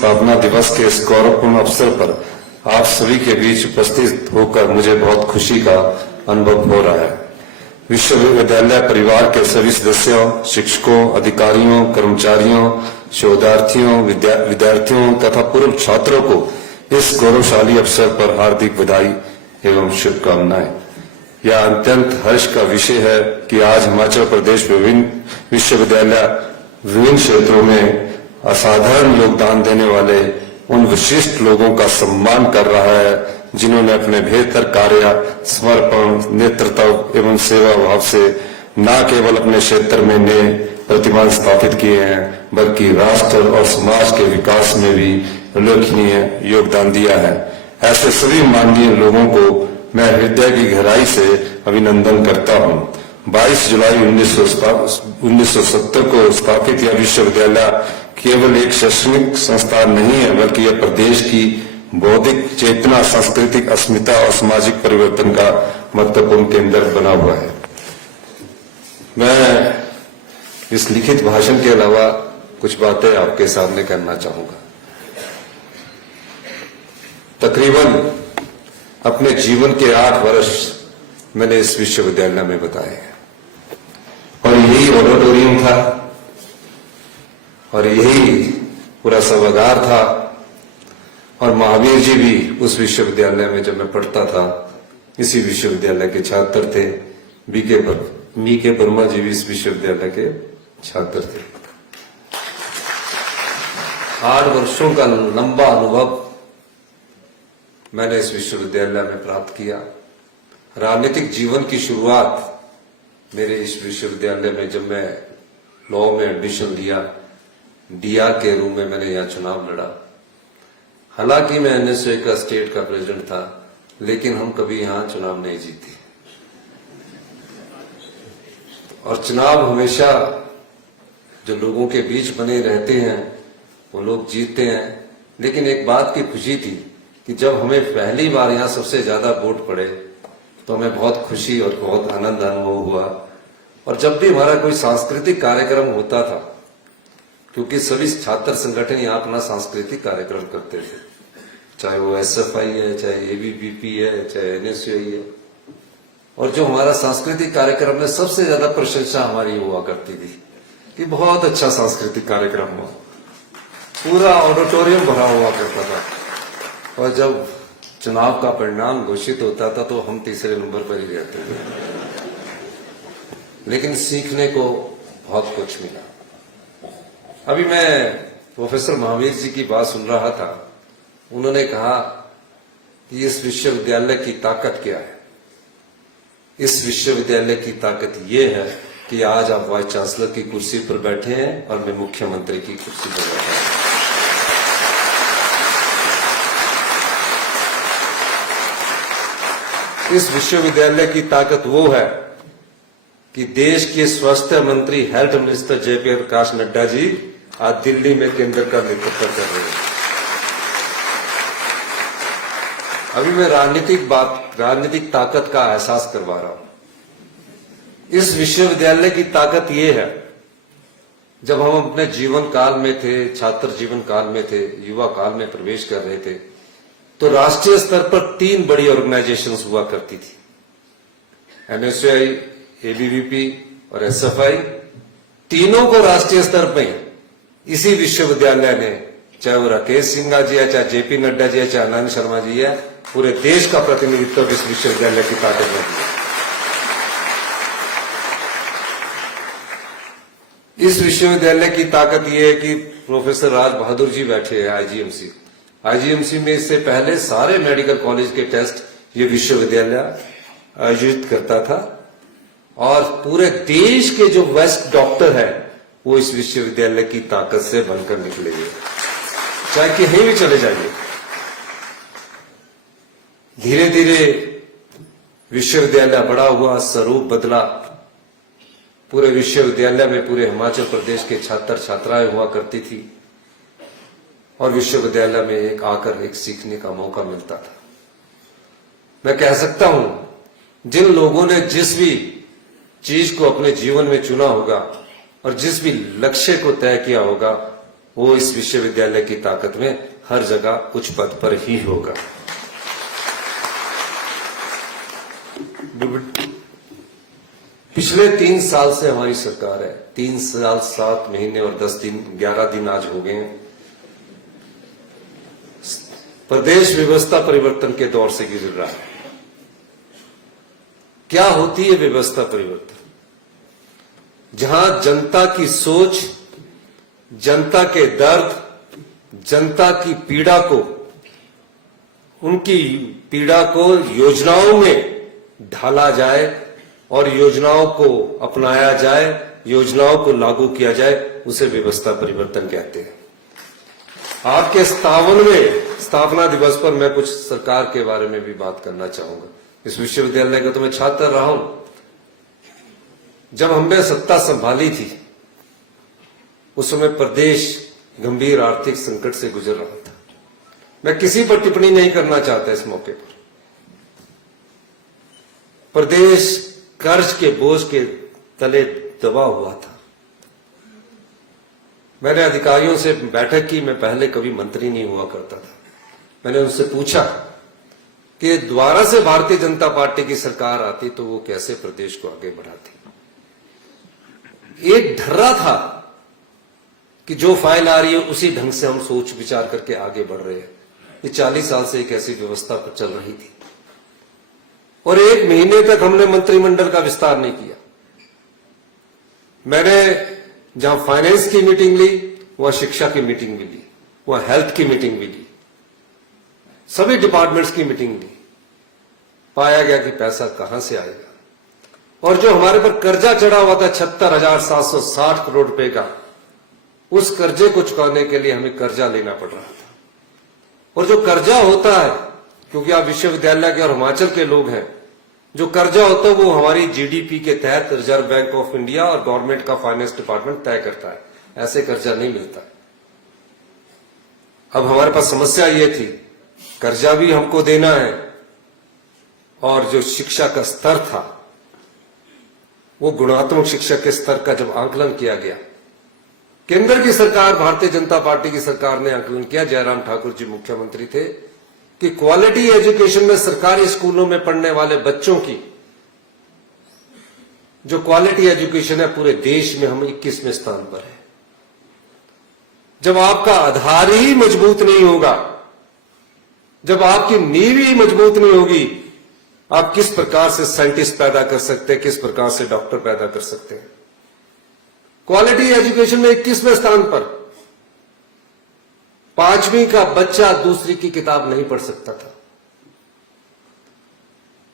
स्थापना दिवस के इस गौरवपूर्ण अवसर पर आप सभी के बीच उपस्थित होकर मुझे बहुत खुशी का अनुभव हो रहा है। विश्वविद्यालय परिवार के सभी सदस्यों, शिक्षकों, अधिकारियों, कर्मचारियों, शोधार्थियों, विद्यार्थियों तथा पूर्व छात्रों को इस गौरवशाली अवसर पर हार्दिक बधाई एवं शुभकामनाएं। यह अत्यंत हर्ष का विषय है कि आज हिमाचल प्रदेश विभिन्न विश्वविद्यालय विभिन्न क्षेत्रों में असाधारण योगदान देने वाले उन विशिष्ट लोगों का सम्मान कर रहा है जिन्होंने अपने बेहतर कार्य, समर्पण, नेतृत्व एवं सेवा भाव से न केवल अपने क्षेत्र में नए प्रतिमान स्थापित किए हैं बल्कि राष्ट्र और समाज के विकास में भी उल्लेखनीय योगदान दिया है। ऐसे सभी माननीय लोगों को मैं हृदय की गहराई से अभिनंदन करता हूं। 22 जुलाई 1970 को स्थापित यह विश्वविद्यालय केवल एक शैक्षणिक संस्थान नहीं है बल्कि यह प्रदेश की बौद्धिक चेतना, सांस्कृतिक अस्मिता और सामाजिक परिवर्तन का महत्वपूर्ण केंद्र बना हुआ है। मैं इस लिखित भाषण के अलावा कुछ बातें आपके सामने करना चाहूंगा। तकरीबन अपने जीवन के 8 वर्ष मैंने इस विश्वविद्यालय में बिताए हैं और यही ऑडिटोरियम था और यही पूरा सभागार था और महावीर जी भी उस विश्वविद्यालय में जब मैं पढ़ता था इसी विश्वविद्यालय के छात्र थे। बीके वर्मा जी भी इस विश्वविद्यालय के छात्र थे। 8 वर्षों का लंबा अनुभव मैंने इस विश्वविद्यालय में प्राप्त किया। राजनीतिक जीवन की शुरुआत मेरे इस विश्वविद्यालय में जब मैं लॉ में एडमिशन लिया, डीआर के रूम में मैंने यहाँ चुनाव लड़ा। हालांकि मैं एनएसयूआई का स्टेट का प्रेसिडेंट था, लेकिन हम कभी यहाँ चुनाव नहीं जीते और चुनाव हमेशा जो लोगों के बीच बने रहते हैं वो लोग जीतते हैं। लेकिन एक बात की खुशी थी कि जब हमें पहली बार यहाँ सबसे ज्यादा वोट पड़े तो हमें बहुत खुशी और बहुत आनंद अनुभव हुआ। और जब भी हमारा कोई सांस्कृतिक कार्यक्रम होता था, क्योंकि सभी छात्र संगठन यहाँ अपना सांस्कृतिक कार्यक्रम करते थे, चाहे वो एसएफआई है, चाहे एबीवीपी है, चाहे एनएसयूआई है, और जो हमारा सांस्कृतिक कार्यक्रम में सबसे ज्यादा प्रशंसा हमारी हुआ करती थी कि बहुत अच्छा सांस्कृतिक कार्यक्रम हुआ, पूरा ऑडिटोरियम भरा हुआ करता था। और जब चुनाव का परिणाम घोषित होता था तो हम तीसरे नंबर पर ही रहते थे। लेकिन सीखने को बहुत कुछ मिला। अभी मैं प्रोफेसर महावीर जी की बात सुन रहा था। उन्होंने कहा कि इस विश्वविद्यालय की ताकत क्या है। इस विश्वविद्यालय की ताकत ये है कि आज आप वाइस चांसलर की कुर्सी पर बैठे हैं और मैं मुख्यमंत्री की कुर्सी पर बैठा हूं। इस विश्वविद्यालय की ताकत वो है कि देश के स्वास्थ्य मंत्री, हेल्थ मिनिस्टर जय प्रकाश नड्डा जी आज दिल्ली में केंद्र का नेतृत्व कर रहे हैं। अभी मैं राजनीतिक ताकत का एहसास करवा रहा हूं। इस विश्वविद्यालय की ताकत ये है, जब हम अपने जीवन काल में थे, छात्र जीवन काल में थे, युवा काल में प्रवेश कर रहे थे, तो राष्ट्रीय स्तर पर 3 बड़ी ऑर्गेनाइजेशंस हुआ करती थी, एनएसयूआई, एबीवीपी और एसएफआई। तीनों को राष्ट्रीय स्तर पर इसी विश्वविद्यालय ने, चाहे वो राकेश सिंघा जी है, चाहे जेपी नड्डा जी है, चाहे आनंद शर्मा जी है, पूरे देश का प्रतिनिधित्व इस विश्वविद्यालय की ताकत में दिया। इस विश्वविद्यालय की ताकत यह है कि प्रोफेसर राज बहादुर जी बैठे हैं आईजीएमसी में। इससे पहले सारे मेडिकल कॉलेज के टेस्ट ये विश्वविद्यालय आयोजित करता था और पूरे देश के जो बेस्ट डॉक्टर है वो इस विश्वविद्यालय की ताकत से बनकर निकलेंगे, चाहे कहीं भी चले जाइए। धीरे धीरे विश्वविद्यालय बड़ा हुआ, स्वरूप बदला। पूरे विश्वविद्यालय में पूरे हिमाचल प्रदेश के छात्र छात्राएं हुआ करती थी और विश्वविद्यालय में एक सीखने का मौका मिलता था। मैं कह सकता हूं जिन लोगों ने जिस भी चीज को अपने जीवन में चुना होगा और जिस भी लक्ष्य को तय किया होगा वो इस विश्वविद्यालय की ताकत में हर जगह उच्च पद पर ही होगा। पिछले 3 साल से हमारी सरकार है, 3 साल 7 महीने और 10 दिन 11 दिन आज हो गए हैं। प्रदेश व्यवस्था परिवर्तन के दौर से गुजर रहा है। क्या होती है व्यवस्था परिवर्तन? जहां जनता की सोच, जनता के दर्द, जनता की पीड़ा को, उनकी पीड़ा को योजनाओं में ढाला जाए और योजनाओं को अपनाया जाए, योजनाओं को लागू किया जाए, उसे व्यवस्था परिवर्तन कहते हैं। आपके 57वें स्थापना दिवस पर मैं कुछ सरकार के बारे में भी बात करना चाहूंगा। इस विश्वविद्यालय का तो मैं छात्र रहा हूं। जब हमने सत्ता संभाली थी, उस समय प्रदेश गंभीर आर्थिक संकट से गुजर रहा था। मैं किसी पर टिप्पणी नहीं करना चाहता इस मौके पर। प्रदेश कर्ज के बोझ के तले दबा हुआ था। मैंने अधिकारियों से बैठक की, मैं पहले कभी मंत्री नहीं हुआ करता था। मैंने उनसे पूछा कि दोबारा से भारतीय जनता पार्टी की सरकार आती तो वो कैसे प्रदेश को आगे बढ़ाती। एक ढर्रा था कि जो फाइल आ रही है उसी ढंग से हम सोच विचार करके आगे बढ़ रहे हैं। ये 40 साल से एक ऐसी व्यवस्था पर चल रही थी और 1 महीने तक हमने मंत्रिमंडल का विस्तार नहीं किया। मैंने जहां फाइनेंस की मीटिंग ली, वहां शिक्षा की मीटिंग भी ली, वहां हेल्थ की मीटिंग भी ली, सभी डिपार्टमेंट्स की मीटिंग ली। पाया गया कि पैसा कहां से आएगा। और जो हमारे पर कर्जा चढ़ा हुआ था 76,760 करोड़ रुपए का, उस कर्जे को चुकाने के लिए हमें कर्जा लेना पड़ रहा था। और जो कर्जा होता है, क्योंकि आप विश्वविद्यालय के और हिमाचल के लोग हैं, जो कर्जा होता है वो हमारी जीडीपी के तहत रिजर्व बैंक ऑफ इंडिया और गवर्नमेंट का फाइनेंस डिपार्टमेंट तय करता है। ऐसे कर्जा नहीं मिलता। अब हमारे पास समस्या ये थी, कर्जा भी हमको देना है और जो शिक्षा का स्तर था, वो गुणात्मक शिक्षा के स्तर का जब आंकलन किया गया, केंद्र की सरकार, भारतीय जनता पार्टी की सरकार ने आंकलन किया, जयराम ठाकुर जी मुख्यमंत्री थे, कि क्वालिटी एजुकेशन में सरकारी स्कूलों में पढ़ने वाले बच्चों की जो क्वालिटी एजुकेशन है पूरे देश में हम 21वें स्थान पर है। जब आपका आधार ही मजबूत नहीं होगा, जब आपकी नींव ही मजबूत नहीं होगी, आप किस प्रकार से साइंटिस्ट पैदा कर सकते हैं, किस प्रकार से डॉक्टर पैदा कर सकते हैं। क्वालिटी एजुकेशन में 21वें स्थान पर। 5वीं का बच्चा दूसरी की किताब नहीं पढ़ सकता था।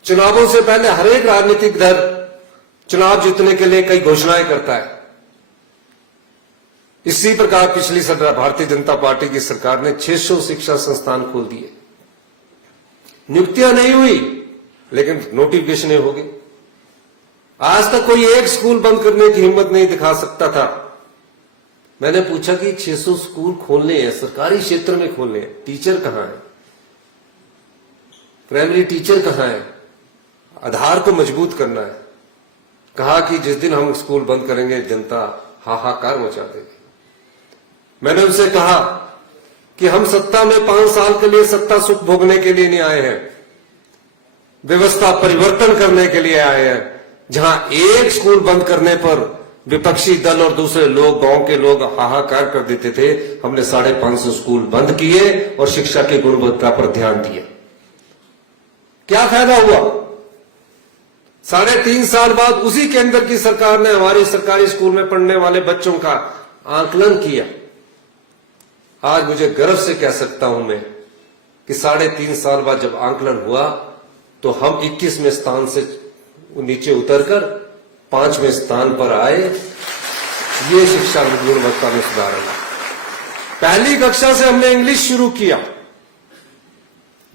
चुनावों से पहले हर एक राजनीतिक दल चुनाव जीतने के लिए कई घोषणाएं करता है। इसी प्रकार पिछली सरकार, भारतीय जनता पार्टी की सरकार ने 600 शिक्षा संस्थान खोल दिए। नियुक्तियां नहीं हुई, लेकिन नोटिफिकेशन हो गई। आज तक कोई एक स्कूल बंद करने की हिम्मत नहीं दिखा सकता था। मैंने पूछा कि 600 स्कूल खोलने हैं, सरकारी क्षेत्र में खोलने हैं, टीचर कहां है, प्राइमरी टीचर कहां है, आधार को मजबूत करना है। कहा कि जिस दिन हम स्कूल बंद करेंगे जनता हाहाकार मचा देगी। मैंने उनसे कहा कि हम सत्ता में 5 साल के लिए सत्ता सुख भोगने के लिए नहीं आए हैं, व्यवस्था परिवर्तन करने के लिए आए हैं। जहां एक स्कूल बंद करने पर विपक्षी दल और दूसरे लोग, गांव के लोग हाहाकार कर देते थे, हमने 550 स्कूल बंद किए और शिक्षा की गुणवत्ता पर ध्यान दिया। क्या फायदा हुआ? 3.5 साल बाद उसी केंद्र की सरकार ने हमारे सरकारी स्कूल में पढ़ने वाले बच्चों का आंकलन किया। आज मुझे गर्व से कह सकता हूं मैं कि 3.5 साल बाद जब आंकलन हुआ तो हम 21वें स्थान से नीचे उतरकर 5वें स्थान पर आए। ये शिक्षा की गुणवत्ता में सुधार है। पहली कक्षा से हमने इंग्लिश शुरू किया,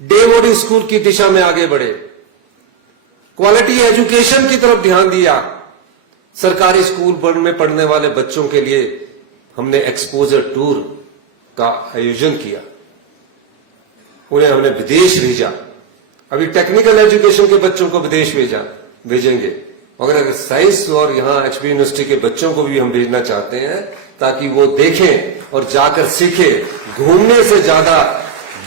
डे बोर्डिंग स्कूल की दिशा में आगे बढ़े, क्वालिटी एजुकेशन की तरफ ध्यान दिया। सरकारी स्कूल में पढ़ने वाले बच्चों के लिए हमने एक्सपोजर टूर का आयोजन किया, उन्हें हमने विदेश भेजा। अभी टेक्निकल एजुकेशन के बच्चों को विदेश भेजेंगे, अगर साइंस और यहां एचपी यूनिवर्सिटी के बच्चों को भी हम भेजना चाहते हैं ताकि वो देखें और जाकर सीखें। घूमने से ज्यादा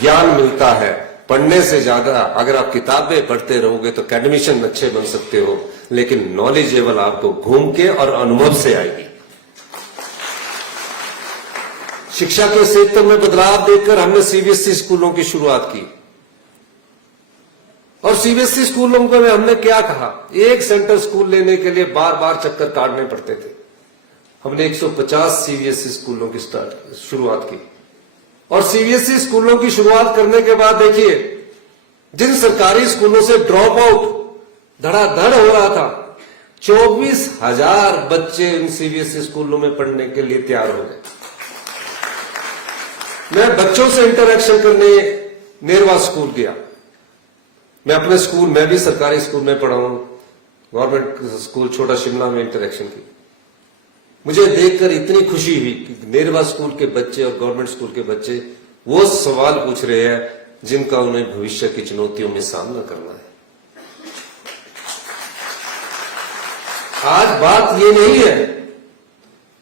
ज्ञान मिलता है, पढ़ने से ज्यादा। अगर आप किताबें पढ़ते रहोगे तो एकेडमिशियन अच्छे बन सकते हो, लेकिन नॉलेजेबल आपको घूम के और अनुभव से आएगी। शिक्षा के क्षेत्र में बदलाव देखकर हमने सीबीएसई स्कूलों की शुरुआत की। और सीबीएसई स्कूलों को हमने क्या कहा, एक सेंटर स्कूल लेने के लिए बार बार चक्कर काटने पड़ते थे। हमने 150 सीबीएसई स्कूलों की शुरुआत की। और सीबीएसई स्कूलों की शुरुआत करने के बाद देखिए, जिन सरकारी स्कूलों से ड्रॉप आउट धड़ाधड़ हो रहा था, 24,000 बच्चे इन सीबीएसई स्कूलों में पढ़ने के लिए तैयार हो गए। मैं बच्चों से इंटरेक्शन करने नेरवा स्कूल गया। मैं भी सरकारी स्कूल में पढ़ा हूं, गवर्नमेंट स्कूल छोटा शिमला में इंटरेक्शन की। मुझे देखकर इतनी खुशी हुई कि नेरवा स्कूल के बच्चे और गवर्नमेंट स्कूल के बच्चे वो सवाल पूछ रहे हैं जिनका उन्हें भविष्य की चुनौतियों में सामना करना है। आज बात ये नहीं है,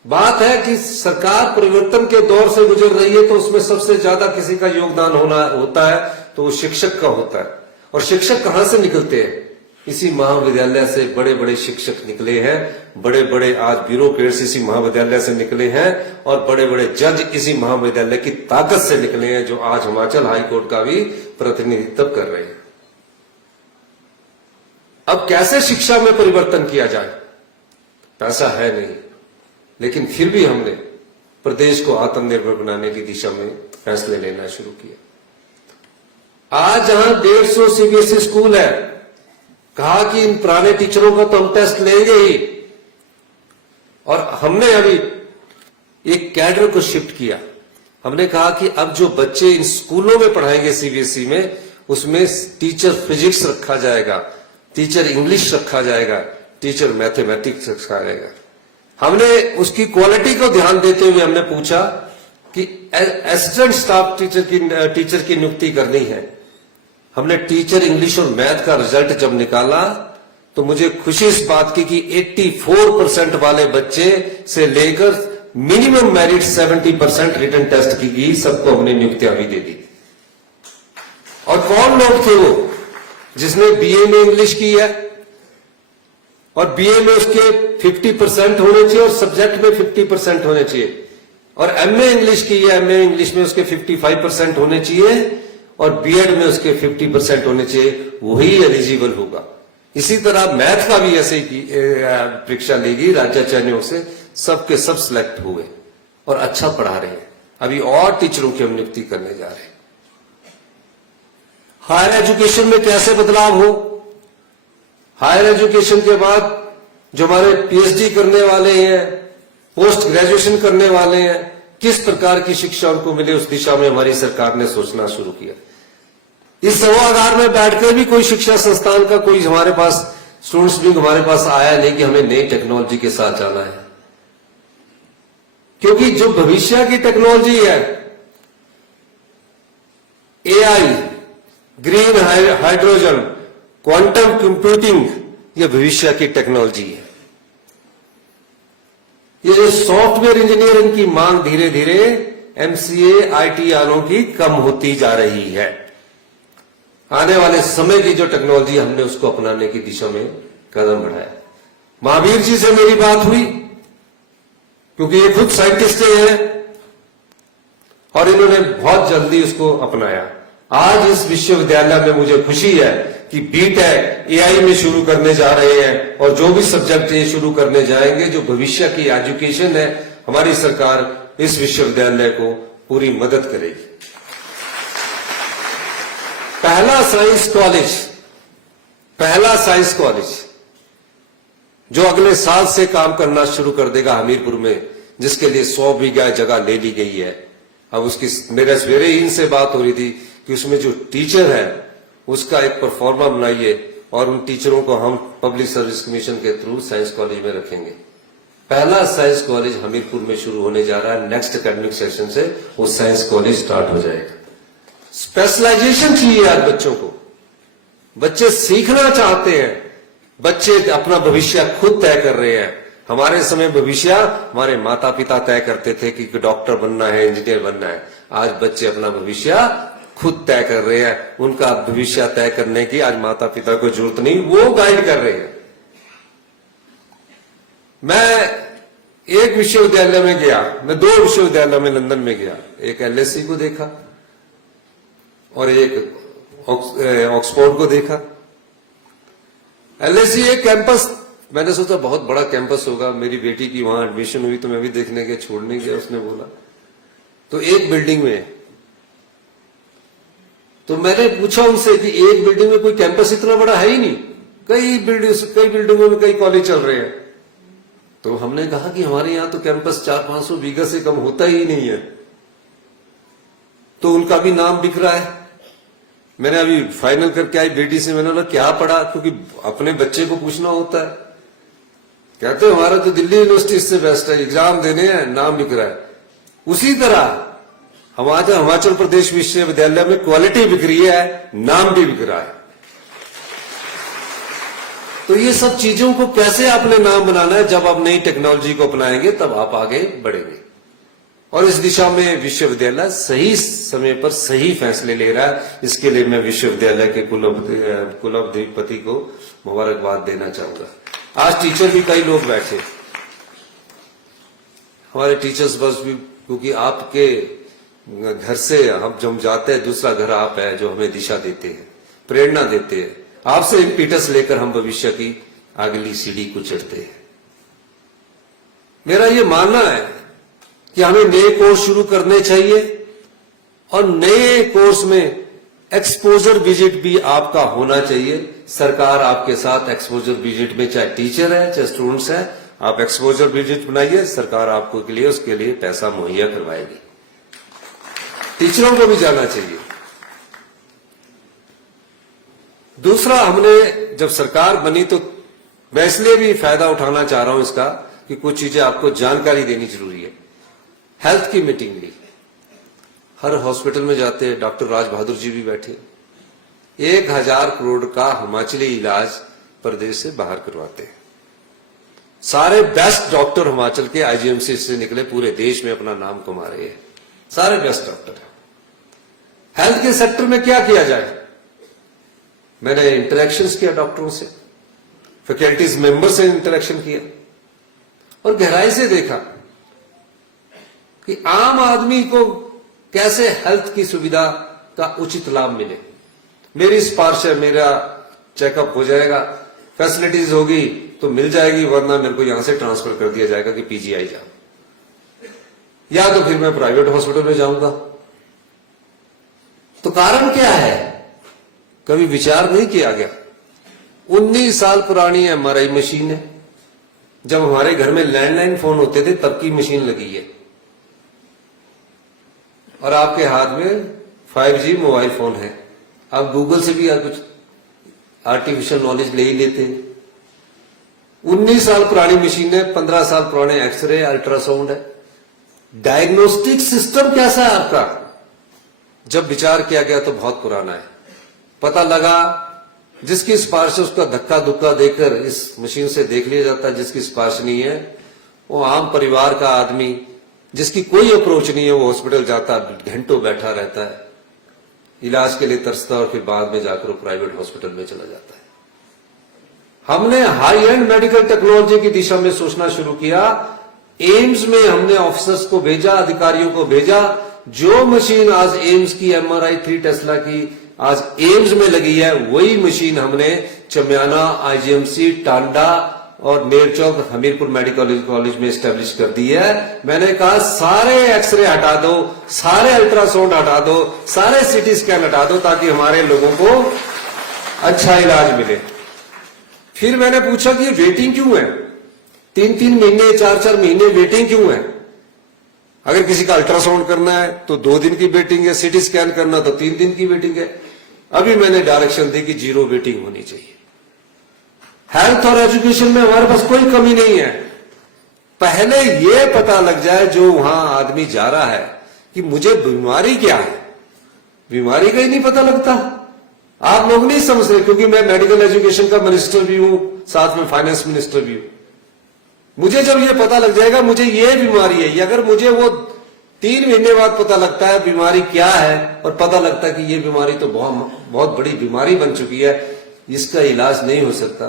बात है कि सरकार परिवर्तन के दौर से गुजर रही है, तो उसमें सबसे ज्यादा किसी का योगदान होता है तो वो शिक्षक का होता है। और शिक्षक कहां से निकलते हैं? इसी महाविद्यालय से बड़े बड़े शिक्षक निकले हैं, बड़े बड़े आज ब्यूरोक्रेट्स इसी महाविद्यालय से निकले हैं, और बड़े बड़े जज इसी महाविद्यालय की ताकत से निकले हैं, जो आज हिमाचल हाईकोर्ट का भी प्रतिनिधित्व कर रहे हैं। अब कैसे शिक्षा में परिवर्तन किया जाए? पैसा है नहीं, लेकिन फिर भी हमने प्रदेश को आत्मनिर्भर बनाने की दिशा में फैसले लेना शुरू किया। आज जहां 150 सीबीएसई स्कूल है, कहा कि इन पुराने टीचरों का तो हम टेस्ट लेंगे ही, और हमने अभी एक कैडर को शिफ्ट किया। हमने कहा कि अब जो बच्चे इन स्कूलों में पढ़ाएंगे सीबीएसई में, उसमें टीचर फिजिक्स रखा जाएगा, टीचर इंग्लिश रखा जाएगा, टीचर मैथमेटिक्स रखा जाएगा। हमने उसकी क्वालिटी को ध्यान देते हुए हमने पूछा कि असिस्टेंट स्टाफ टीचर की नियुक्ति करनी है। हमने टीचर इंग्लिश और मैथ का रिजल्ट जब निकाला तो मुझे खुशी इस बात की कि 84% वाले बच्चे से लेकर मिनिमम मेरिट 70% रिटन टेस्ट की गई, सबको हमने नियुक्तियां भी दे दी। और कौन लोग थे वो? जिसने बीए में इंग्लिश की है और बीए में उसके 50% होने चाहिए और सब्जेक्ट में 50% होने चाहिए, और एमए इंग्लिश की है, एमए इंग्लिश में उसके 55% होने चाहिए और बीएड में उसके 50% होने चाहिए, वही एलिजिबल होगा। इसी तरह मैथ का भी ऐसे ही परीक्षा लेगी राज्य चयनियों से, सबके सब सिलेक्ट हुए और अच्छा पढ़ा रहे हैं। अभी और टीचरों की हम नियुक्ति करने जा रहे हैं। हायर एजुकेशन में कैसे बदलाव हो? हायर एजुकेशन के बाद जो हमारे पीएचडी करने वाले हैं, पोस्ट ग्रेजुएशन करने वाले हैं, किस प्रकार की शिक्षा उनको मिले, उस दिशा में हमारी सरकार ने सोचना शुरू किया। इस सभागार में बैठकर भी कोई शिक्षा संस्थान का कोई हमारे पास स्टूडेंट्स भी हमारे पास आया नहीं कि हमें नई टेक्नोलॉजी के साथ जाना है, क्योंकि जो भविष्य की टेक्नोलॉजी है, AI, green hydrogen, quantum computing, ये भविष्य की टेक्नोलॉजी है। ये जो सॉफ्टवेयर इंजीनियरिंग की मांग धीरे धीरे एमसीए आईटी वालों की कम होती जा रही है। आने वाले समय की जो टेक्नोलॉजी, हमने उसको अपनाने की दिशा में कदम बढ़ाया। महावीर जी से मेरी बात हुई, क्योंकि ये खुद साइंटिस्ट हैं और इन्होंने बहुत जल्दी उसको अपनाया। आज इस विश्वविद्यालय में मुझे खुशी है कि बीटेक एआई में शुरू करने जा रहे हैं, और जो भी सब्जेक्ट ये शुरू करने जाएंगे, जो भविष्य की एजुकेशन है, हमारी सरकार इस विश्वविद्यालय को पूरी मदद करेगी। पहला साइंस कॉलेज जो अगले साल से काम करना शुरू कर देगा हमीरपुर में, जिसके लिए 100 बीघा जगह ले ली गई है। अब उसकी मेरे सवेरे ही इनसे बात हो रही थी कि उसमें जो टीचर है उसका एक परफॉर्मा बनाइए, और उन टीचरों को हम पब्लिक सर्विस कमीशन के थ्रू साइंस कॉलेज में रखेंगे। पहला साइंस कॉलेज हमीरपुर में शुरू होने जा रहा है। नेक्स्ट एकेडमिक सेशन से वो साइंस कॉलेज स्टार्ट हो जाएगा। स्पेशलाइजेशन चाहिए आज बच्चों को, बच्चे सीखना चाहते हैं, बच्चे अपना भविष्य खुद तय कर रहे हैं। हमारे समय भविष्य हमारे माता पिता तय करते थे कि डॉक्टर बनना है, इंजीनियर बनना है। आज बच्चे अपना भविष्य खुद तय कर रहे हैं। उनका भविष्य तय करने की आज माता पिता को जरूरत नहीं, वो गाइड कर रहे हैं। मैं एक विश्वविद्यालय में गया, मैं 2 विश्वविद्यालय में लंदन में गया, एक LSE को देखा और एक ऑक्सफोर्ड को देखा। LSE एक कैंपस, मैंने सोचा बहुत बड़ा कैंपस होगा, मेरी बेटी की वहां एडमिशन हुई तो मैं भी देखने गया, छोड़ने गया, उसने बोला तो एक बिल्डिंग में। तो मैंने पूछा उनसे कि एक बिल्डिंग में कोई कैंपस इतना बड़ा है ही नहीं, कई बिल्डिंगों में कई कॉलेज चल रहे हैं। तो हमने कहा कि हमारे यहां तो कैंपस 400-500 बीघा से कम होता ही नहीं है, तो उनका भी नाम बिक रहा है। मैंने अभी फाइनल करके आई बेटी से, मैंने बोला क्या पढ़ा, क्योंकि अपने बच्चे को पूछना होता है। कहते हमारा तो दिल्ली यूनिवर्सिटी इससे बेस्ट है, एग्जाम देने हैं, नाम बिक रहा है। उसी तरह हमारे हिमाचल प्रदेश विश्वविद्यालय में क्वालिटी बिक रही है, नाम भी बिक रहा है। तो ये सब चीजों को कैसे आपने नाम बनाना है, जब आप नई टेक्नोलॉजी को अपनाएंगे तब आप आगे बढ़ेंगे। और इस दिशा में विश्वविद्यालय सही समय पर सही फैसले ले रहा है। इसके लिए मैं विश्वविद्यालय के कुलाधिपति को मुबारकबाद देना चाहूंगा। आज टीचर भी कई लोग बैठे, हमारे टीचर्स बस भी, क्योंकि आपके घर से हम जब जाते हैं, दूसरा घर आप है जो हमें दिशा देते हैं, प्रेरणा देते हैं। आपसे इम्पीटस लेकर हम भविष्य की अगली सीढ़ी को चढ़ते हैं। मेरा ये मानना है कि हमें नए कोर्स शुरू करने चाहिए और नए कोर्स में एक्सपोजर विजिट भी आपका होना चाहिए। सरकार आपके साथ एक्सपोजर विजिट में, चाहे टीचर है चाहे स्टूडेंट्स है, आप एक्सपोजर विजिट बनाइए, सरकार आपको के लिए उसके लिए पैसा मुहैया करवाएगी। टीचरों को भी जाना चाहिए। दूसरा, हमने जब सरकार बनी तो मैं इसलिए भी फायदा उठाना चाह रहा हूं इसका कि कुछ चीजें आपको जानकारी देनी जरूरी है। हेल्थ की मीटिंग ली, हर हॉस्पिटल में जाते हैं, डॉक्टर राज बहादुर जी भी बैठे, 1000 करोड़ का हिमाचली इलाज प्रदेश से बाहर करवाते हैं। सारे बेस्ट डॉक्टर हिमाचल के IGMC से निकले, पूरे देश में अपना नाम कमा रहे हैं, सारे बेस्ट डॉक्टर। हेल्थ के सेक्टर में क्या किया जाए, मैंने इंटरेक्शंस किया डॉक्टरों से, फैकल्टीज मेंबर से इंटरेक्शन किया और गहराई से देखा कि आम आदमी को कैसे हेल्थ की सुविधा का उचित लाभ मिले। मेरी सिफारिश है, मेरा चेकअप हो जाएगा, फैसिलिटीज होगी तो मिल जाएगी, वरना मेरे को यहां से ट्रांसफर कर दिया जाएगा कि PGI जाओ, या तो फिर मैं प्राइवेट हॉस्पिटल में जाऊंगा। तो कारण क्या है, कभी विचार नहीं किया गया। 19 साल पुरानी MRI मशीन है, जब हमारे घर में लैंडलाइन फोन होते थे तब की मशीन लगी है, और आपके हाथ में 5G मोबाइल फोन है। आप गूगल से भी कुछ आर्टिफिशियल नॉलेज ले ही लेते हैं। 19 साल पुरानी मशीन है, 15 साल पुराने एक्सरे, अल्ट्रासाउंड है। डायग्नोस्टिक सिस्टम कैसा है आपका, जब विचार किया गया तो बहुत पुराना है। पता लगा जिसकी सिफारिश है उसका धक्का धुक्का देकर इस मशीन से देख लिया जाता है, जिसकी सिफारिश नहीं है वो आम परिवार का आदमी जिसकी कोई अप्रोच नहीं है, वो हॉस्पिटल जाता घंटों बैठा रहता है, इलाज के लिए तरसता और फिर बाद में जाकर वो प्राइवेट हॉस्पिटल में चला जाता है। हमने हाई एंड मेडिकल टेक्नोलॉजी की दिशा में सोचना शुरू किया। एम्स में हमने ऑफिसर्स को भेजा, अधिकारियों को भेजा। जो मशीन आज एम्स की MRI 3 टेस्ला की आज एम्स में लगी है, वही मशीन हमने चमियाना, IGMC, टांडा और नेरचौक हमीरपुर मेडिकल कॉलेज में स्टैब्लिश कर दी है। मैंने कहा सारे एक्सरे हटा दो, सारे अल्ट्रासाउंड हटा दो, सारे CT स्कैन हटा दो, ताकि हमारे लोगों को अच्छा इलाज मिले। फिर मैंने पूछा कि वेटिंग क्यों है, 3-3 महीने 4-4 महीने वेटिंग क्यों है। अगर किसी का अल्ट्रासाउंड करना है तो 2 दिन की वेटिंग है, CT स्कैन करना तो 3 दिन की वेटिंग है। अभी मैंने डायरेक्शन दी कि 0 वेटिंग होनी चाहिए। हेल्थ और एजुकेशन में हमारे पास कोई कमी नहीं है। पहले ये पता लग जाए जो वहां आदमी जा रहा है कि मुझे बीमारी क्या है, बीमारी का ही नहीं पता लगता। आप लोग नहीं समझ रहे, क्योंकि मैं मेडिकल एजुकेशन का मिनिस्टर भी हूं, साथ में फाइनेंस मिनिस्टर भी हूं। मुझे जब ये पता लग जाएगा मुझे ये बीमारी है, अगर मुझे वो 3 महीने बाद पता लगता है बीमारी क्या है और पता लगता है कि ये बीमारी तो बहुत बड़ी बीमारी बन चुकी है, इसका इलाज नहीं हो सकता,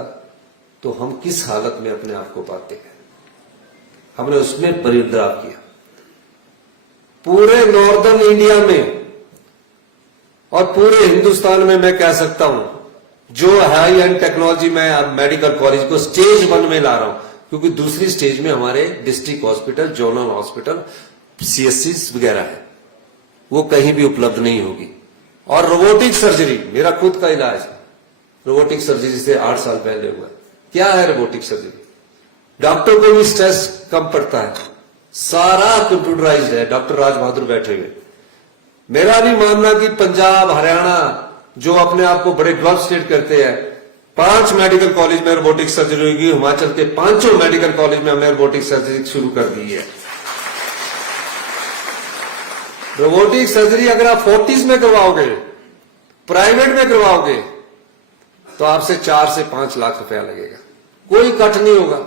तो हम किस हालत में अपने आप को पाते हैं। हमने उसमें परिवर्तन किया। पूरे नॉर्दर्न इंडिया में और पूरे हिंदुस्तान में मैं कह सकता हूं, जो हाई एंड टेक्नोलॉजी मैं अब मेडिकल कॉलेज को स्टेज 1 में ला रहा हूं, क्योंकि दूसरी स्टेज में हमारे district hospital, zonal hospital, CSC वगैरह है, वो कहीं भी उपलब्ध नहीं होगी। और रोबोटिक सर्जरी मेरा खुद का इलाज है, रोबोटिक सर्जरी से 8 साल पहले हुआ। क्या है रोबोटिक सर्जरी? डॉक्टर को भी स्ट्रेस कम पड़ता है, सारा कंप्यूटराइज्ड है, डॉक्टर राज बहादुर बैठे हुए। मेरा नहीं मानना कि पंजाब, हरियाणा जो अपने आप को बड़े डेवलप स्टेट करते हैं, 5 मेडिकल कॉलेज में रोबोटिक सर्जरी होगी। हिमाचल के 5 मेडिकल कॉलेज में हमने रोबोटिक सर्जरी शुरू कर दी है। रोबोटिक सर्जरी अगर आप 40s में करवाओगे, प्राइवेट में करवाओगे, तो आपसे 4 से 5 लाख रुपया लगेगा। कोई कट नहीं होगा।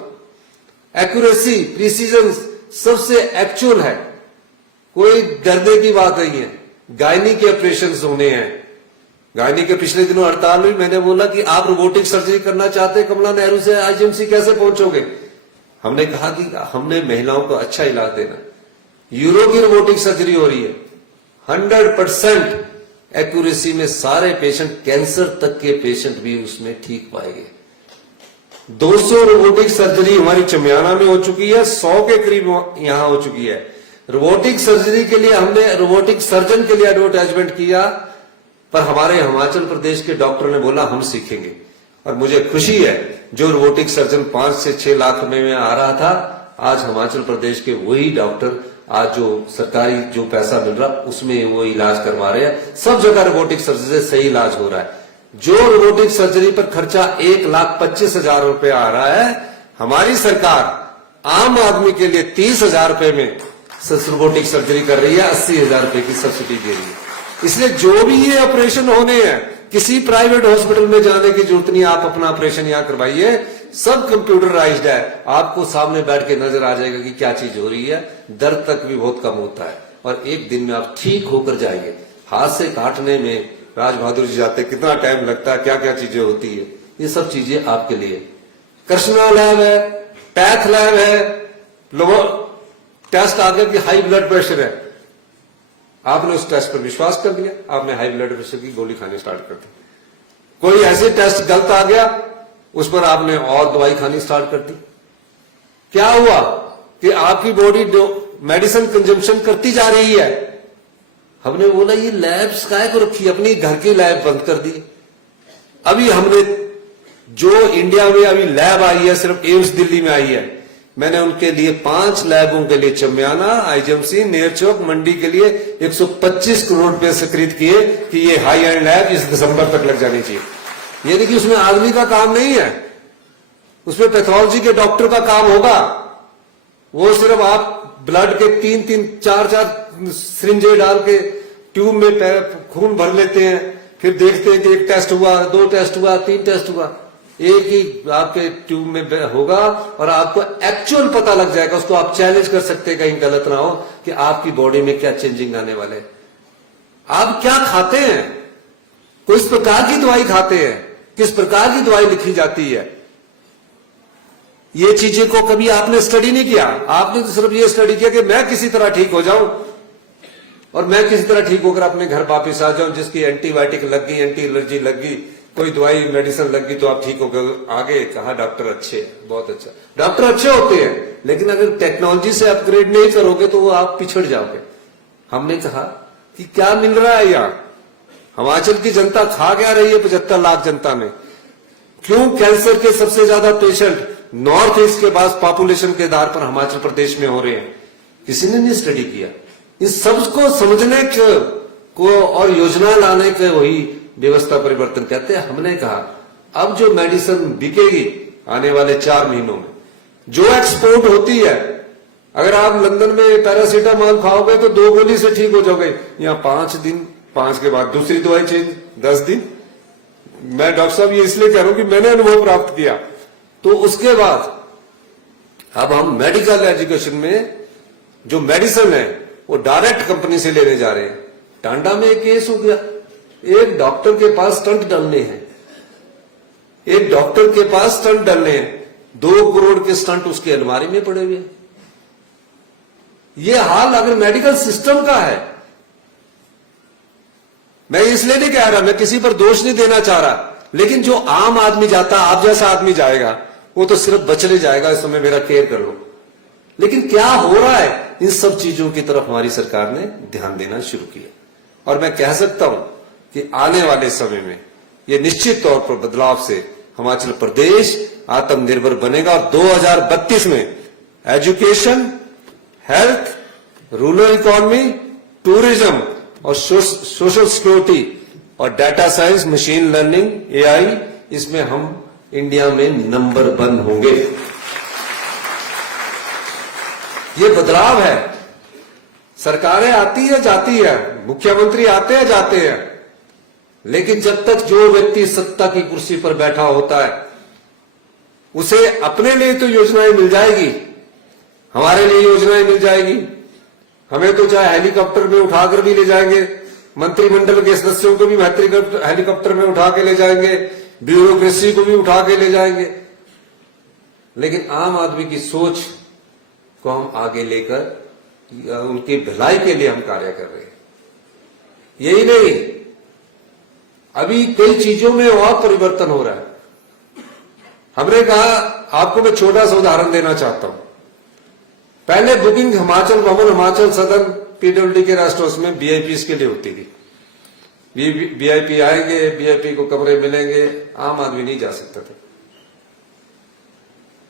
एक्यूरेसी, प्रिसीजन सबसे एक्चुअल है, कोई डरने की बात नहीं है। गायनी के ऑपरेशन होने हैं। गायनी के पिछले दिनों हड़ताल हुई, मैंने बोला कि आप रोबोटिक सर्जरी करना चाहते हैं कमला नेहरू से आईजीएमसी कैसे पहुंचोगे? हमने कहा कि हमने महिलाओं को अच्छा इलाज देना। यूरो की रोबोटिक सर्जरी हो रही है, 100% एक्यूरेसी में सारे पेशेंट, कैंसर तक के पेशेंट भी उसमें ठीक पाएंगे। 200 रोबोटिक सर्जरी हमारी चमियाना में हो चुकी है, 100 के करीब यहां हो चुकी है। रोबोटिक सर्जरी के लिए हमने रोबोटिक सर्जन के लिए एडवर्टाइजमेंट किया, पर हमारे हिमाचल प्रदेश के डॉक्टर ने बोला हम सीखेंगे। और मुझे खुशी है, जो रोबोटिक सर्जन 5 से 6 लाख में आ रहा था, आज हिमाचल प्रदेश के वही डॉक्टर आज जो सरकारी जो पैसा मिल रहा उसमें वो इलाज करवा रहे हैं। सब जगह रोबोटिक सर्जरी से सही इलाज हो रहा है। जो रोबोटिक सर्जरी पर खर्चा 1,25,000 रुपए आ रहा है, हमारी सरकार आम आदमी के लिए 30,000 रुपए में रोबोटिक सर्जरी कर रही है, 80,000 रुपए की सब्सिडी दे रही है। इसलिए जो भी ये ऑपरेशन होने हैं, किसी प्राइवेट हॉस्पिटल में जाने की जरूरत नहीं, आप अपना ऑपरेशन यहां करवाइए, सब कंप्यूटराइज्ड है। आपको सामने बैठ के नजर आ जाएगा कि क्या चीज हो रही है। दर्द तक भी बहुत कम होता है और एक दिन में आप ठीक होकर जाएंगे। हाथ से काटने में राज बहादुर जी जाते कितना टाइम लगता है, क्या क्या चीजें होती है, ये सब चीजें आपके लिए। कृष्णा लैब है, पैथ लैब है, टेस्ट आ गया कि हाई ब्लड प्रेशर है, आपने उस टेस्ट पर विश्वास कर दिया, आपने हाई ब्लड प्रेशर की गोली खानी स्टार्ट कर दी। कोई ऐसे टेस्ट गलत आ गया, उस पर आपने और दवाई खानी स्टार्ट कर दी। क्या हुआ कि आपकी बॉडी मेडिसिन कंजम्पशन करती जा रही है। हमने बोला ये लैब्स काय को रखी, अपनी घर की लैब बंद कर दी। अभी हमने जो इंडिया में अभी लैब आई है, सिर्फ एम्स दिल्ली में आई है, मैंने उनके लिए 5 लैबों के लिए चमियाना, आईजीएमसी, नेरचौक, मंडी के लिए 125 करोड़ रुपए से खरीद किए कि ये हाई एंड लैब इस दिसंबर तक लग जानी चाहिए। ये नहीं कि उसमें आदमी का काम नहीं है, उसमें पैथोलॉजी के डॉक्टर का काम होगा। वो सिर्फ आप ब्लड के 3-3, 4-4 सिरिंजे डाल के ट्यूब में खून भर लेते हैं, फिर देखते हैं कि 1 टेस्ट हुआ, 2 टेस्ट हुआ, 3 टेस्ट हुआ, एक ही आपके ट्यूब में होगा और आपको एक्चुअल पता लग जाएगा। उसको आप चैलेंज कर सकते हैं, कहीं गलत ना हो, कि आपकी बॉडी में क्या चेंजिंग आने वाले, आप क्या खाते हैं, किस प्रकार की दवाई खाते हैं, किस प्रकार की दवाई लिखी जाती है। ये चीजें को कभी आपने स्टडी नहीं किया। आपने तो सिर्फ ये स्टडी किया कि मैं किसी तरह ठीक हो जाऊं और मैं किसी तरह ठीक होकर अपने घर वापस आ जाऊं। जिसकी एंटीबायोटिक लग गई, एंटी एलर्जी लग गई, कोई दवाई मेडिसिन लग गई, तो आप ठीक हो गए। आगे कहा डॉक्टर अच्छे, बहुत अच्छा, डॉक्टर अच्छे होते हैं, लेकिन अगर टेक्नोलॉजी से अपग्रेड नहीं करोगे तो वो आप पिछड़ जाओगे। हमने कहा कि क्या मिल रहा है यहां, हिमाचल की जनता खा क्या रही है 75 लाख जनता में। क्यों कैंसर के सबसे ज्यादा पेशेंट नॉर्थ ईस्ट के पास पॉपुलेशन के आधार पर हिमाचल प्रदेश में हो रहे हैं, किसी ने नहीं स्टडी किया। इस सबको समझने को और योजना लाने के वही व्यवस्था परिवर्तन कहते हैं। हमने कहा अब जो मेडिसिन बिकेगी आने वाले 4 महीनों में, जो एक्सपोर्ट होती है, अगर आप लंदन में पैरासीटामोल खाओगे तो 2 गोली से ठीक हो जाओगे, यहाँ 5 दिन, 5 के बाद दूसरी दवाई चेंज, 10 दिन। मैं डॉक्टर साहब ये इसलिए कह रहा हूं कि मैंने अनुभव प्राप्त किया। तो उसके बाद अब हम मेडिकल एजुकेशन में जो मेडिसिन है वो डायरेक्ट कंपनी से लेने जा रहे हैं। टांडा में एक केस हो गया, एक डॉक्टर के पास स्टंट डालने हैं, एक डॉक्टर के पास स्टंट डालने हैं, 2 करोड़ के स्टंट उसकी अलमारी में पड़े हुए। ये हाल अगर मेडिकल सिस्टम का है, मैं इसलिए नहीं कह रहा, मैं किसी पर दोष नहीं देना चाह रहा, लेकिन जो आम आदमी जाता, आप जैसा आदमी जाएगा, वो तो सिर्फ बचने जाएगा, इस समय मेरा केयर कर लो। लेकिन क्या हो रहा है, इन सब चीजों की तरफ हमारी सरकार ने ध्यान देना शुरू किया। और मैं कह सकता हूं कि आने वाले समय में ये निश्चित तौर पर बदलाव से हिमाचल प्रदेश आत्मनिर्भर बनेगा और 2032 में education, health, rural economy, tourism और सोशल सिक्योरिटी और data science, machine learning, AI, इसमें हम इंडिया में नंबर 1 होंगे। ये बदलाव है। सरकारें आती है जाती है, मुख्यमंत्री आते हैं जाते हैं, लेकिन जब तक जो व्यक्ति सत्ता की कुर्सी पर बैठा होता है उसे अपने लिए तो योजनाएं मिल जाएगी, हमारे लिए योजनाएं मिल जाएगी, हमें तो चाहे हेलीकॉप्टर में उठाकर भी ले जाएंगे, मंत्रिमंडल के सदस्यों को भी हेलीकॉप्टर में उठा के ले जाएंगे, ब्यूरोक्रेसी को भी उठा के ले जाएंगे, लेकिन आम आदमी की सोच को हम आगे लेकर उनकी भलाई के लिए हम कार्य कर रहे हैं। यही नहीं, अभी कई चीजों में और परिवर्तन हो रहा है। हमने कहा, आपको मैं छोटा सा उदाहरण देना चाहता हूं। पहले बुकिंग हिमाचल भवन, हिमाचल सदन, पीडब्ल्यूडी के रेस्ट हाउस में वीआईपी के लिए होती थी। वीआईपी आएंगे, वीआईपी को कमरे मिलेंगे, आम आदमी नहीं जा सकता था।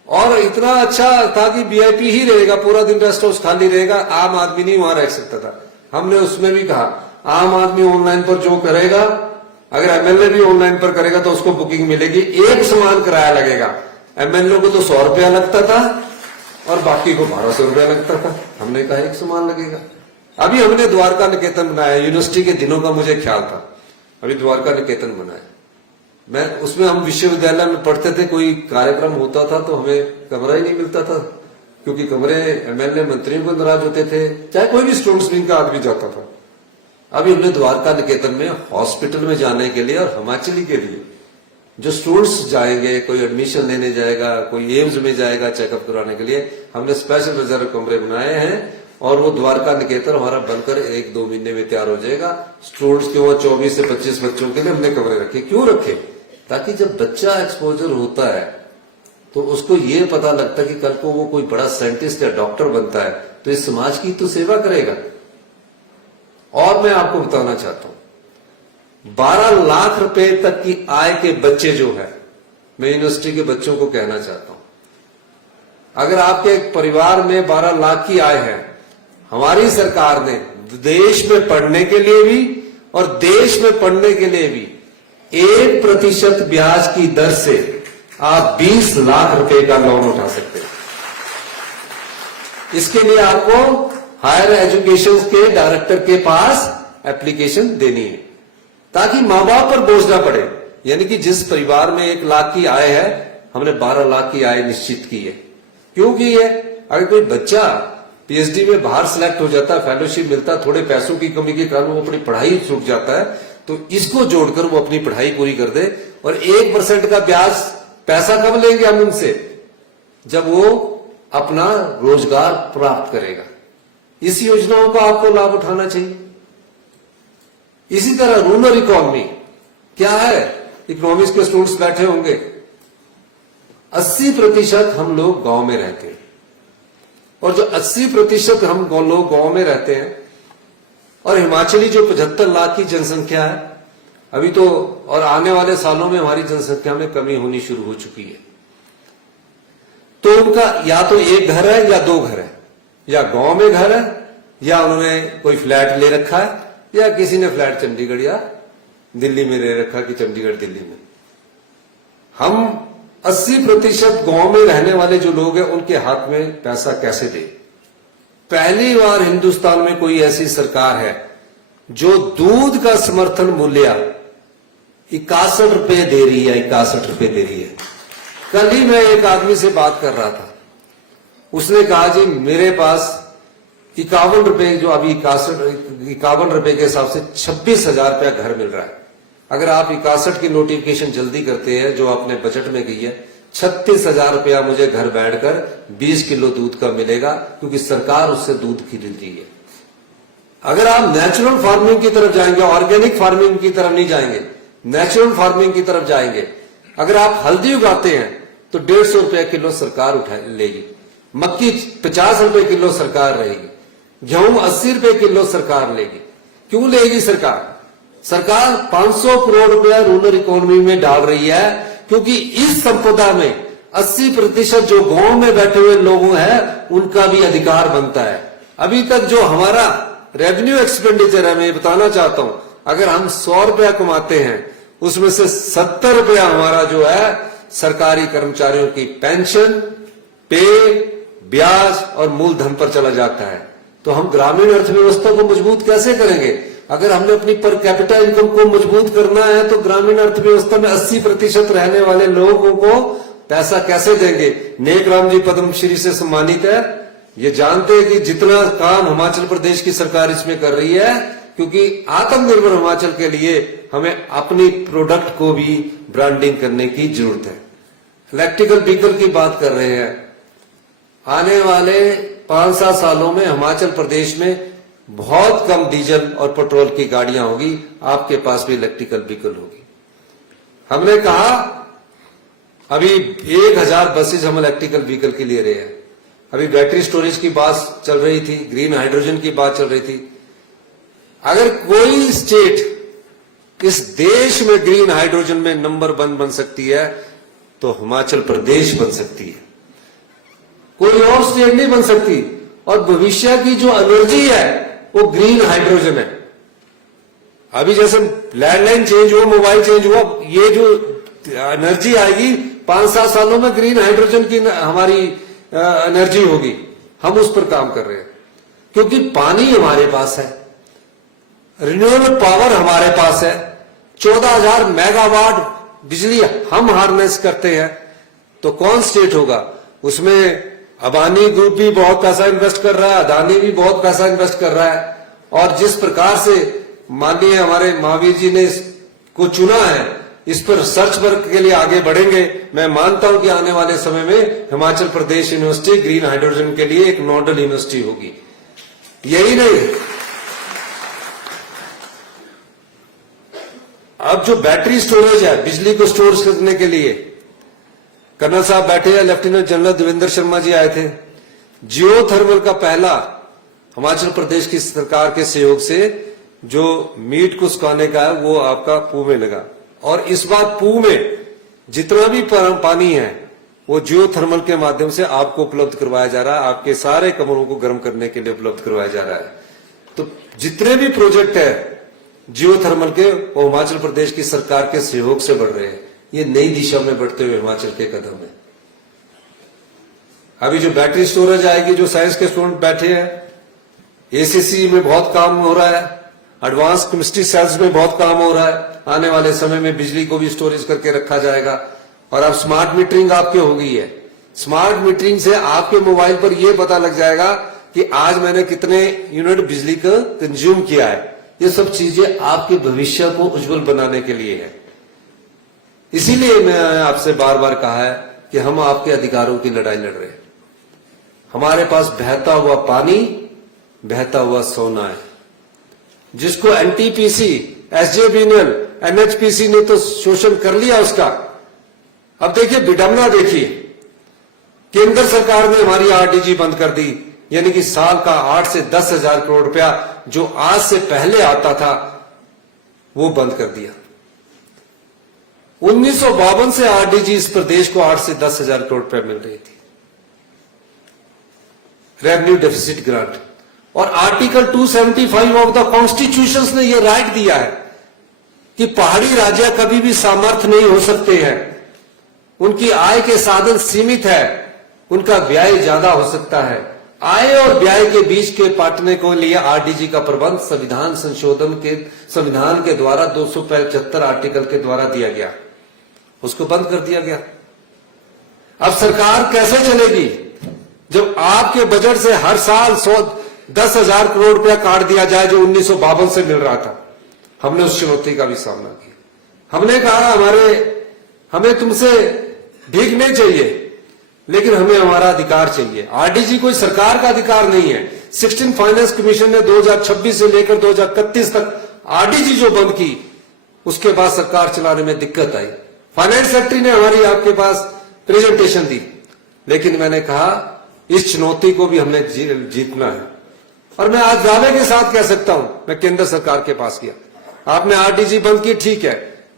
और इतना अच्छा था कि वीआईपी ही रहेगा, पूरा दिन रेस्ट हाउस खाली रहेगा, आम आदमी नहीं वहां रह सकता था। हमने उसमें भी कहा, आम आदमी ऑनलाइन पर जो करेगा, अगर एमएलए भी ऑनलाइन पर करेगा तो उसको बुकिंग मिलेगी, एक समान किराया लगेगा। एमएलए को तो 100 रुपया लगता था और बाकी को 1200 रुपया लगता था। हमने कहा एक समान लगेगा। अभी हमने द्वारका निकेतन बनाया, यूनिवर्सिटी के दिनों का मुझे ख्याल था, अभी द्वारका निकेतन बनाया। मैं उसमें, हम विश्वविद्यालय में पढ़ते थे, कोई कार्यक्रम होता था तो हमें कमरा ही नहीं मिलता था, क्योंकि कमरे एमएलए मंत्रियों को नाराज होते थे, चाहे कोई भी स्टूडेंट्स विंग का आदमी जाता था। अभी हमने द्वारका निकेतन में हॉस्पिटल में जाने के लिए और हिमाचली के लिए जो स्टूडेंट्स जाएंगे, कोई एडमिशन लेने जाएगा, कोई एम्स में जाएगा चेकअप कराने के लिए, हमने स्पेशल रिजर्व कमरे बनाए हैं। और वो द्वारका निकेतन हमारा बनकर 1-2 महीने में तैयार हो जाएगा। स्टूडेंट्स के वो 24 से 25 बच्चों के लिए हमने कमरे रखे। क्यों रखे? ताकि जब बच्चा एक्सपोजर होता है तो उसको ये पता लगता है कि कल को वो कोई बड़ा साइंटिस्ट या डॉक्टर बनता है तो इस समाज की तो सेवा करेगा। और मैं आपको बताना चाहता हूं, 12 लाख रुपए तक की आय के बच्चे जो है, मैं यूनिवर्सिटी के बच्चों को कहना चाहता हूं, अगर आपके एक परिवार में 12 लाख की आय है, हमारी सरकार ने देश में पढ़ने के लिए भी और देश में पढ़ने के लिए भी 1% ब्याज की दर से आप 20 लाख रुपए का लोन उठा सकते हैं। इसके लिए आपको हायर एजुकेशन के डायरेक्टर के पास एप्लीकेशन देनी है, ताकि मां बाप पर बोझ ना पड़े। यानी कि जिस परिवार में 1 लाख की आय है, हमने 12 लाख की आय निश्चित की है। क्यों की है? अगर कोई बच्चा पीएचडी में बाहर सिलेक्ट हो जाता है, फेलोशिप मिलता है, थोड़े पैसों की कमी के कारण वो अपनी पढ़ाई छूट जाता है, तो इसको जोड़कर वो अपनी पढ़ाई पूरी कर दे। और 1% का ब्याज पैसा कब लेंगे हम उनसे? जब वो अपना रोजगार प्राप्त करेगा। इस योजनाओं का आपको लाभ उठाना चाहिए। इसी तरह रूरल इकोनॉमी क्या है? इकोनॉमिक्स के स्टूडेंट्स बैठे होंगे, 80% हम लोग गांव में रहते हैं, और जो 80% हम लोग गांव में रहते हैं, और हिमाचली जो 75 लाख की जनसंख्या है अभी तो, और आने वाले सालों में हमारी जनसंख्या में कमी होनी शुरू हो चुकी है, तो उनका या तो एक घर है या 2 घर है, या गांव में घर है, या उन्होंने कोई फ्लैट ले रखा है, या किसी ने फ्लैट चंडीगढ़ या दिल्ली में ले रखा कि चंडीगढ़ दिल्ली में। हम 80% गांव में रहने वाले जो लोग हैं उनके हाथ में पैसा कैसे दे? पहली बार हिंदुस्तान में कोई ऐसी सरकार है जो दूध का समर्थन मूल्य 61 रुपए दे रही है। 61 रुपए दे रही है। कल ही मैं एक आदमी से बात कर रहा था, उसने कहा जी मेरे पास 51 रुपए, जो अभी 51 रुपए के हिसाब से 26,000 रुपया घर मिल रहा है। अगर आप 61 की नोटिफिकेशन जल्दी करते हैं जो आपने बजट में की है, 36,000 रुपया मुझे घर बैठकर 20 किलो दूध का मिलेगा, क्योंकि सरकार उससे दूध खरीद रही है। अगर आप नेचुरल फार्मिंग की तरफ जाएंगे, ऑर्गेनिक फार्मिंग की तरफ नहीं जाएंगे, नेचुरल फार्मिंग की तरफ जाएंगे, अगर आप हल्दी उगाते हैं तो 150 रुपया किलो सरकार उठा लेगी, मक्की 50 रुपए किलो सरकार रहेगी, गेहूं 80 रुपए किलो सरकार लेगी। क्यों लेगी सरकार? सरकार 500 करोड़ रुपया रूरल इकोनॉमी में डाल रही है, क्योंकि इस संपदा में 80% जो गांव में बैठे हुए लोग हैं उनका भी अधिकार बनता है। अभी तक जो हमारा रेवेन्यू एक्सपेंडिचर है, मैं बताना चाहता हूं, अगर हम 100 रुपया कमाते हैं उसमें से 70 रुपया हमारा जो है सरकारी कर्मचारियों की पेंशन, पे, ब्याज और मूलधन पर चला जाता है। तो हम ग्रामीण अर्थव्यवस्था को मजबूत कैसे करेंगे? अगर हमने अपनी पर कैपिटा इनकम को मजबूत करना है तो ग्रामीण अर्थव्यवस्था में 80% रहने वाले लोगों को पैसा कैसे देंगे? नेक राम जी पद्मश्री से सम्मानित है, ये जानते हैं कि जितना काम हिमाचल प्रदेश की सरकार इसमें कर रही है, क्योंकि आत्मनिर्भर हिमाचल के लिए हमें अपनी प्रोडक्ट को भी ब्रांडिंग करने की जरूरत है। इलेक्ट्रिकल व्हीकल की बात कर रहे हैं, आने वाले 5-7 सालों में हिमाचल प्रदेश में बहुत कम डीजल और पेट्रोल की गाड़ियां होगी, आपके पास भी इलेक्ट्रिकल व्हीकल होगी। हमने कहा अभी 1000 बसेज हम इलेक्ट्रिकल व्हीकल की ले रहे हैं। अभी बैटरी स्टोरेज की बात चल रही थी, ग्रीन हाइड्रोजन की बात चल रही थी। अगर कोई स्टेट इस देश में ग्रीन हाइड्रोजन में नंबर 1 बन सकती है तो हिमाचल प्रदेश बन सकती है, कोई और स्टेट नहीं बन सकती। और भविष्य की जो एनर्जी है वो ग्रीन हाइड्रोजन है। अभी जैसे लैंडलाइन चेंज हुआ, मोबाइल चेंज हुआ, ये जो एनर्जी आएगी 5-7 सालों में ग्रीन हाइड्रोजन की हमारी एनर्जी होगी। हम उस पर काम कर रहे हैं, क्योंकि पानी हमारे पास है, रिन्यूएबल पावर हमारे पास है, 14,000 मेगावाट बिजली हम हार्नेस करते हैं। तो कौन स्टेट होगा? उसमें अबानी ग्रुप भी बहुत पैसा इन्वेस्ट कर रहा है, अदानी भी बहुत पैसा इन्वेस्ट कर रहा है। और जिस प्रकार से माननीय हमारे महावीर जी ने इसको चुना है, इस पर सर्च वर्क के लिए आगे बढ़ेंगे। मैं मानता हूं कि आने वाले समय में Himachal Pradesh university green hydrogen के लिए एक नोडल यूनिवर्सिटी होगी। यही नहीं, अब जो बैटरी स्टोरेज है, बिजली को स्टोर करने के लिए, कर्नल साहब बैठे हैं, लेफ्टिनेंट जनरल देवेंद्र शर्मा जी आए थे। जियो थर्मल का पहला हिमाचल प्रदेश की सरकार के सहयोग से जो मीट को सुखाने का है वो आपका पू में लगा। और इस बार पू में जितना भी पानी है वो जियो थर्मल के माध्यम से आपको उपलब्ध करवाया जा रहा है, आपके सारे कमरों को गर्म करने के लिए उपलब्ध करवाया जा रहा है। तो जितने भी प्रोजेक्ट है जियो थर्मल के, वो हिमाचल प्रदेश की सरकार के सहयोग से बढ़ रहे हैं। ये नई दिशा में बढ़ते हुए हिमाचल के कदम है। अभी जो बैटरी स्टोरेज आएगी, जो साइंस के स्टूडेंट बैठे हैं, एसीसी में बहुत काम हो रहा है, एडवांस केमिस्ट्री सेल्स में बहुत काम हो रहा है। आने वाले समय में बिजली को भी स्टोरेज करके रखा जाएगा। और अब स्मार्ट मीटरिंग आपके हो गई है। स्मार्ट मीटरिंग से आपके मोबाइल पर यह पता लग जाएगा कि आज मैंने कितने यूनिट बिजली का कंज्यूम किया है। ये सब चीजें आपके भविष्य को उज्जवल बनाने के लिए है। इसीलिए मैं आपसे बार बार कहा है कि हम आपके अधिकारों की लड़ाई लड़ रहे हैं। हमारे पास बहता हुआ पानी, बहता हुआ सोना है, जिसको एनटीपीसी, एसजेवीएनएल, एनएचपीसी ने तो शोषण कर लिया उसका। अब देखिए विडंबना देखिए, केंद्र सरकार ने हमारी आरडीजी बंद कर दी, यानी कि साल का 8 से 10 हजार करोड़ रुपया जो आज से पहले आता था वो बंद कर दिया। 1952 से आरडीजी इस प्रदेश को 8 से 10 हजार करोड़ रुपया मिल रही थी, रेवेन्यू डेफिसिट ग्रांट। और आर्टिकल 275 ऑफ द कॉन्स्टिट्यूशन ने यह राइट दिया है कि पहाड़ी राज्य कभी भी सामर्थ्य नहीं हो सकते हैं, उनकी आय के साधन सीमित है, उनका व्यय ज्यादा हो सकता है। आय और व्यय के बीच के पाटने को लिए आरडीजी का प्रबंध संविधान के द्वारा 275 आर्टिकल के द्वारा दिया गया, उसको बंद कर दिया गया। अब सरकार कैसे चलेगी? जब आपके बजट से हर साल 10,000 करोड़ रुपया काट दिया जाए जो 1952 से मिल रहा था, हमने उस चुनौती का भी सामना किया। हमने कहा हमें तुमसे भीख नहीं चाहिए, लेकिन हमें हमारा अधिकार चाहिए। आरडीजी कोई सरकार का अधिकार नहीं है। 16 फाइनेंस कमीशन ने 2026 से लेकर 2031 तक आरडीजी जो बंद की, उसके बाद सरकार चलाने में दिक्कत आई। फाइनेंस सेक्रेटरी ने हमारी आपके पास प्रेजेंटेशन दी, लेकिन मैंने कहा इस चुनौती को भी हमने जीतना है। और मैं आज दावे के साथ कह सकता हूं, मैं केंद्र सरकार के पास गया, आपने आरडीजी बंद की, ठीक है।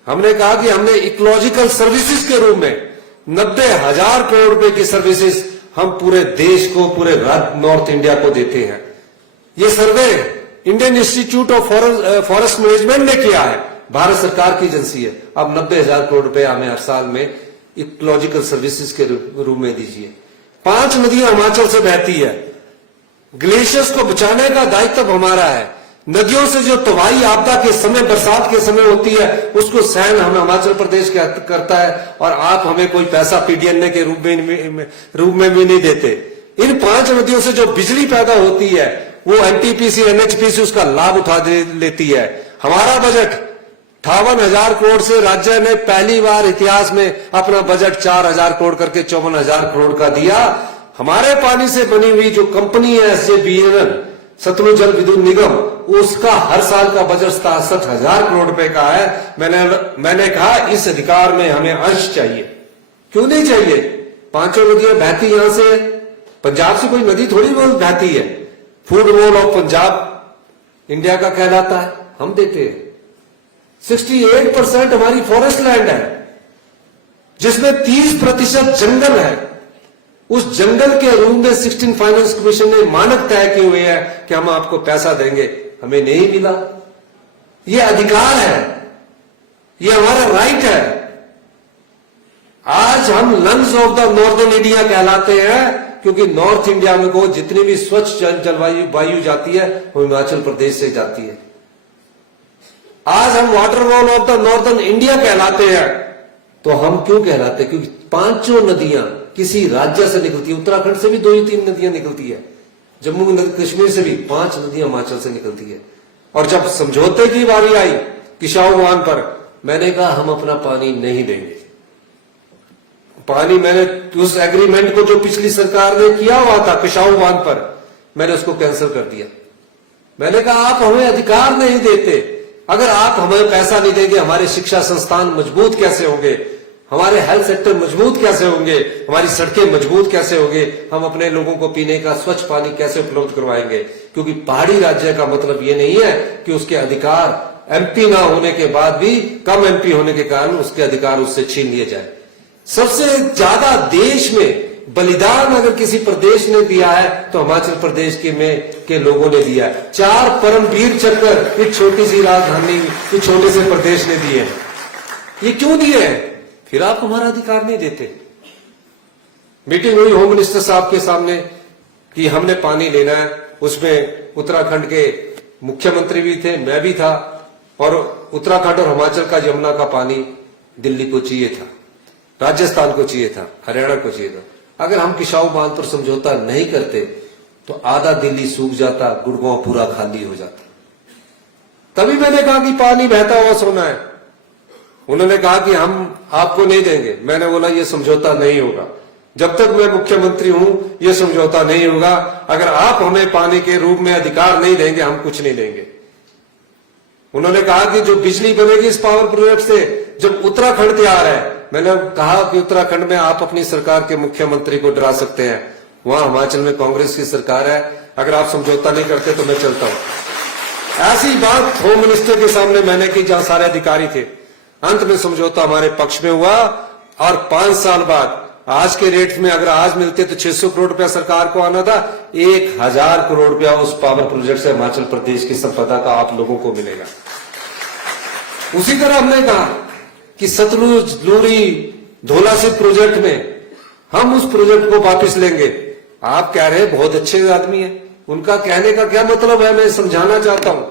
हमने कहा कि हमने इकोलॉजिकल सर्विसेज के रूप में 90,000 करोड़ रुपए की सर्विसेज हम पूरे देश को, पूरे नॉर्थ इंडिया को देते हैं। ये survey Indian Institute of Forest Management ने किया है, भारत सरकार की एजेंसी है। अब 90,000 करोड़ रुपए हमें हर साल में इकोलॉजिकल सर्विसेज के रूप में दीजिए। 5 नदियां हिमाचल से बहती है, ग्लेशियर्स को बचाने का दायित्व हमारा है। नदियों से जो तबाही आपदा के समय, बरसात के समय होती है, उसको सहन हम हिमाचल प्रदेश करता है, और आप हमें कोई पैसा पीडीएनए के रूप में भी नहीं देते। इन 5 नदियों से जो बिजली पैदा होती है वो एनटीपीसी, एनएचपीसी उसका लाभ उठा लेती है। हमारा बजट 58,000 करोड़ से राज्य ने पहली बार इतिहास में अपना बजट 4,000 करोड़ करके 54,000 करोड़ का दिया। हमारे पानी से बनी हुई जो कंपनी है SJVN, सतलुज जल विद्युत निगम, उसका हर साल का बजट 67,000 करोड़ रुपए का है। मैंने कहा इस अधिकार में हमें अंश चाहिए। क्यों नहीं चाहिए? 5 नदियां बहती यहां से, पंजाब से कोई नदी थोड़ी बहुत बहती है। Food wall of Punjab India का कहलाता है, हम देते हैं। 68% हमारी फॉरेस्ट लैंड है, जिसमें 30% जंगल है। उस जंगल के रूप में 16 फाइनेंस कमीशन ने मानक तय किए हुए हैं कि हम आपको पैसा देंगे, हमें नहीं मिला। ये अधिकार है, ये हमारा राइट है। आज हम lungs of the northern India कहलाते हैं, क्योंकि नॉर्थ इंडिया में को जितनी भी स्वच्छ जलवायु वायु जाती है वो हिमाचल प्रदेश से जाती है। आज हम water wall of the northern India कहलाते हैं। तो हम क्यों कहलाते हैं? क्योंकि 5 नदियां किसी राज्य से निकलती है। उत्तराखंड से भी 2-3 नदियां निकलती है, जम्मू कश्मीर से भी 5 नदियां हिमाचल से निकलती है। और जब समझौते की बारी आई किशाऊ बांध पर, मैंने कहा हम अपना पानी नहीं देंगे। पानी मैंने उस एग्रीमेंट को जो पिछली सरकार ने किया हुआ था किशाऊ बांध पर, मैंने उसको कैंसिल कर दिया। मैंने कहा आप हमें अधिकार नहीं देते, अगर आप हमें पैसा नहीं देंगे, हमारे शिक्षा संस्थान मजबूत कैसे होंगे, हमारे हेल्थ सेक्टर मजबूत कैसे होंगे, हमारी सड़कें मजबूत कैसे होंगे, हम अपने लोगों को पीने का स्वच्छ पानी कैसे उपलब्ध करवाएंगे? क्योंकि पहाड़ी राज्य का मतलब ये नहीं है कि उसके अधिकार एमपी ना होने के बाद भी, कम एमपी होने के कारण उसके अधिकार उससे छीन लिए जाए। सबसे ज्यादा देश में बलिदान अगर किसी प्रदेश ने दिया है तो हिमाचल प्रदेश के लोगों ने दिया है। 4 परमवीर चक्र एक छोटी सी राजधानी, एक छोटे से प्रदेश ने दिए। ये क्यों दिए हैं? फिर आप हमारा अधिकार नहीं देते। मीटिंग हुई होम मिनिस्टर साहब के सामने कि हमने पानी लेना है, उसमें उत्तराखंड के मुख्यमंत्री भी थे, मैं भी था, और उत्तराखंड और हिमाचल का यमुना का पानी दिल्ली को चाहिए था, राजस्थान को चाहिए था, हरियाणा को चाहिए था। अगर हम किशाऊ बांध पर समझौता नहीं करते तो आधा दिल्ली सूख जाता, गुड़गांव पूरा खाली हो जाता। तभी मैंने कहा कि पानी बहता हुआ सोना है। उन्होंने कहा कि हम आपको नहीं देंगे। मैंने बोला ये समझौता नहीं होगा, जब तक मैं मुख्यमंत्री हूं ये समझौता नहीं होगा। अगर आप हमें पानी के रूप में अधिकार नहीं देंगे, हम कुछ नहीं देंगे। उन्होंने कहा कि जो बिजली बनेगी इस पावर प्रोजेक्ट से, जब उत्तराखंड तैयार है, मैंने कहा कि उत्तराखंड में आप अपनी सरकार के मुख्यमंत्री को डरा सकते हैं, वहां हिमाचल में कांग्रेस की सरकार है, अगर आप समझौता नहीं करते तो मैं चलता हूं। ऐसी बात होम मिनिस्टर के सामने मैंने की जहां सारे अधिकारी थे। अंत में समझौता हमारे पक्ष में हुआ, और 5 साल बाद आज के रेट में अगर आज मिलते तो 600 करोड़ रुपया सरकार को आना था, 1,000 करोड़ रुपया उस पावर प्रोजेक्ट से हिमाचल प्रदेश की संपदा का आप लोगों को मिलेगा। उसी तरह हमने कहा कि सतलुज, लूरी, धौलासिब प्रोजेक्ट में हम उस प्रोजेक्ट को वापस लेंगे। आप कह रहे हैं बहुत अच्छे आदमी है, उनका कहने का क्या मतलब है? मैं समझाना चाहता हूं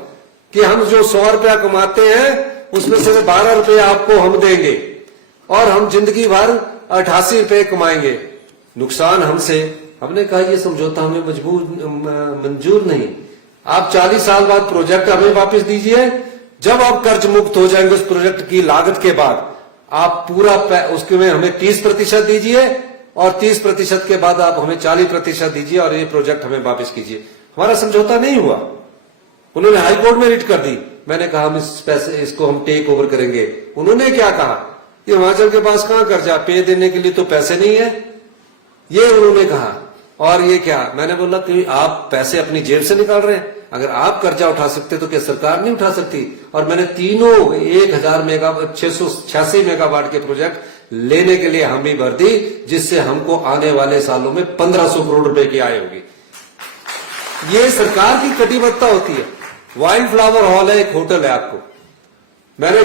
कि हम जो 100 रुपया कमाते हैं उसमें से 12 रुपये आपको हम देंगे, और हम जिंदगी भर 88 रुपये कमाएंगे। नुकसान हमसे, हमने कहा ये समझौता हमें मंजूर नहीं। आप 40 साल बाद प्रोजेक्ट हमें वापस दीजिए, जब आप कर्ज मुक्त हो जाएंगे उस प्रोजेक्ट की लागत के बाद आप पूरा उसके में हमें 30% दीजिए और 30% के बाद आप हमें 40% दीजिए और ये प्रोजेक्ट हमें वापस कीजिए। हमारा समझौता नहीं हुआ, उन्होंने हाई कोर्ट में रिट कर दी। मैंने कहा हम इस पैसे इसको हम टेक ओवर करेंगे। उन्होंने क्या कहा कि हिमाचल के पास कहां कर्जा, पे देने के लिए तो पैसे नहीं है, ये उन्होंने कहा। और ये क्या, मैंने बोला कि आप पैसे अपनी जेब से निकाल रहे हैं, अगर आप कर्जा उठा सकते तो क्या सरकार नहीं उठा सकती। और मैंने तीनों 1000 मेगावाट 686 मेगावाट के प्रोजेक्ट लेने के लिए हामी भर दी, जिससे हमको आने वाले सालों में 1500 करोड़ रुपए की आय होगी। ये सरकार की कटिबद्धता होती है। वाइल्ड फ्लावर हॉल है, एक होटल है आपको,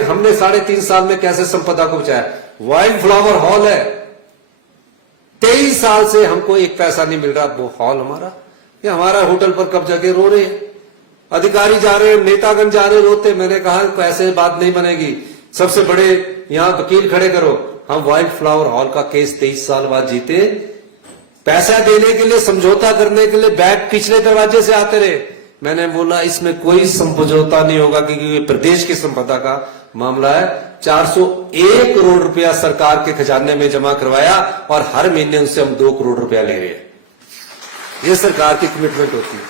हमने 3.5 साल में कैसे संपदा को बचाया। वाइल्ड फ्लावर हॉल है, 23 साल से हमको एक पैसा नहीं मिल रहा। वो हॉल हमारा, ये हमारा होटल पर कब्जा के रो रहे हैं, अधिकारी जा रहे हैं, नेतागण जा रहे रोते। मैंने कहा ऐसे बात नहीं बनेगी, सबसे बड़े यहां वकील खड़े करो। हम वाइल्ड फ्लावर हॉल का केस 23 साल बाद जीते। पैसा देने के लिए, समझौता करने के लिए बैग पिछले दरवाजे से आते रहे। मैंने बोला इसमें कोई समझौता नहीं होगा, क्योंकि प्रदेश की संपदा का मामला है। 401 करोड़ रुपया सरकार के खजाने में जमा करवाया और हर महीने उनसे हम 2 करोड़ रुपया ले रहे हैं। ये सरकार की कमिटमेंट होती है।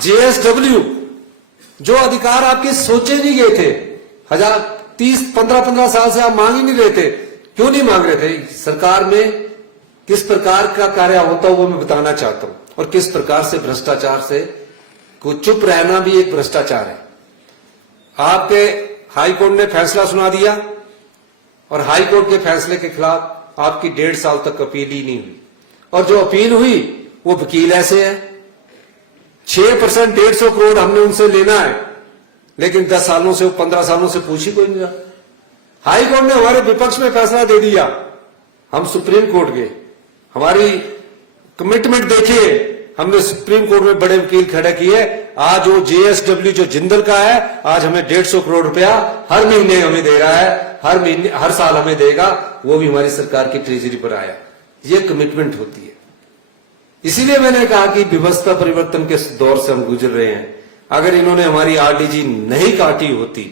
जेएसडब्ल्यू, जो अधिकार आपके सोचे नहीं गए थे, 15 साल से आप मांग ही नहीं रहे थे। क्यों नहीं मांग रहे थे? सरकार में किस प्रकार का कार्य होता है वो मैं बताना चाहता हूं, और किस प्रकार से भ्रष्टाचार से को चुप रहना भी एक भ्रष्टाचार है। आपके हाई कोर्ट ने फैसला सुना दिया और हाई कोर्ट के फैसले के खिलाफ आपकी 1.5 साल तक अपील ही नहीं हुई, और जो अपील हुई वो वकील ऐसे है। 6% 150 करोड़ हमने उनसे लेना है, लेकिन 10 सालों से 15 सालों से पूछ ही कोई नहीं रहा। हाई कोर्ट ने हमारे विपक्ष में फैसला दे दिया, हम सुप्रीम कोर्ट गए, हमारी कमिटमेंट देखिए, हमने सुप्रीम कोर्ट में बड़े वकील खड़े किए। आज वो जेएसडब्ल्यू जो जिंदल का है, आज हमें 150 करोड़ रुपया हर महीने हमें दे रहा है, हर साल हमें देगा, वो भी हमारी सरकार की ट्रेजरी पर आया। ये कमिटमेंट होती है। इसीलिए मैंने कहा कि व्यवस्था परिवर्तन के दौर से हम गुजर रहे हैं। अगर इन्होंने हमारी आरडीजी नहीं काटी होती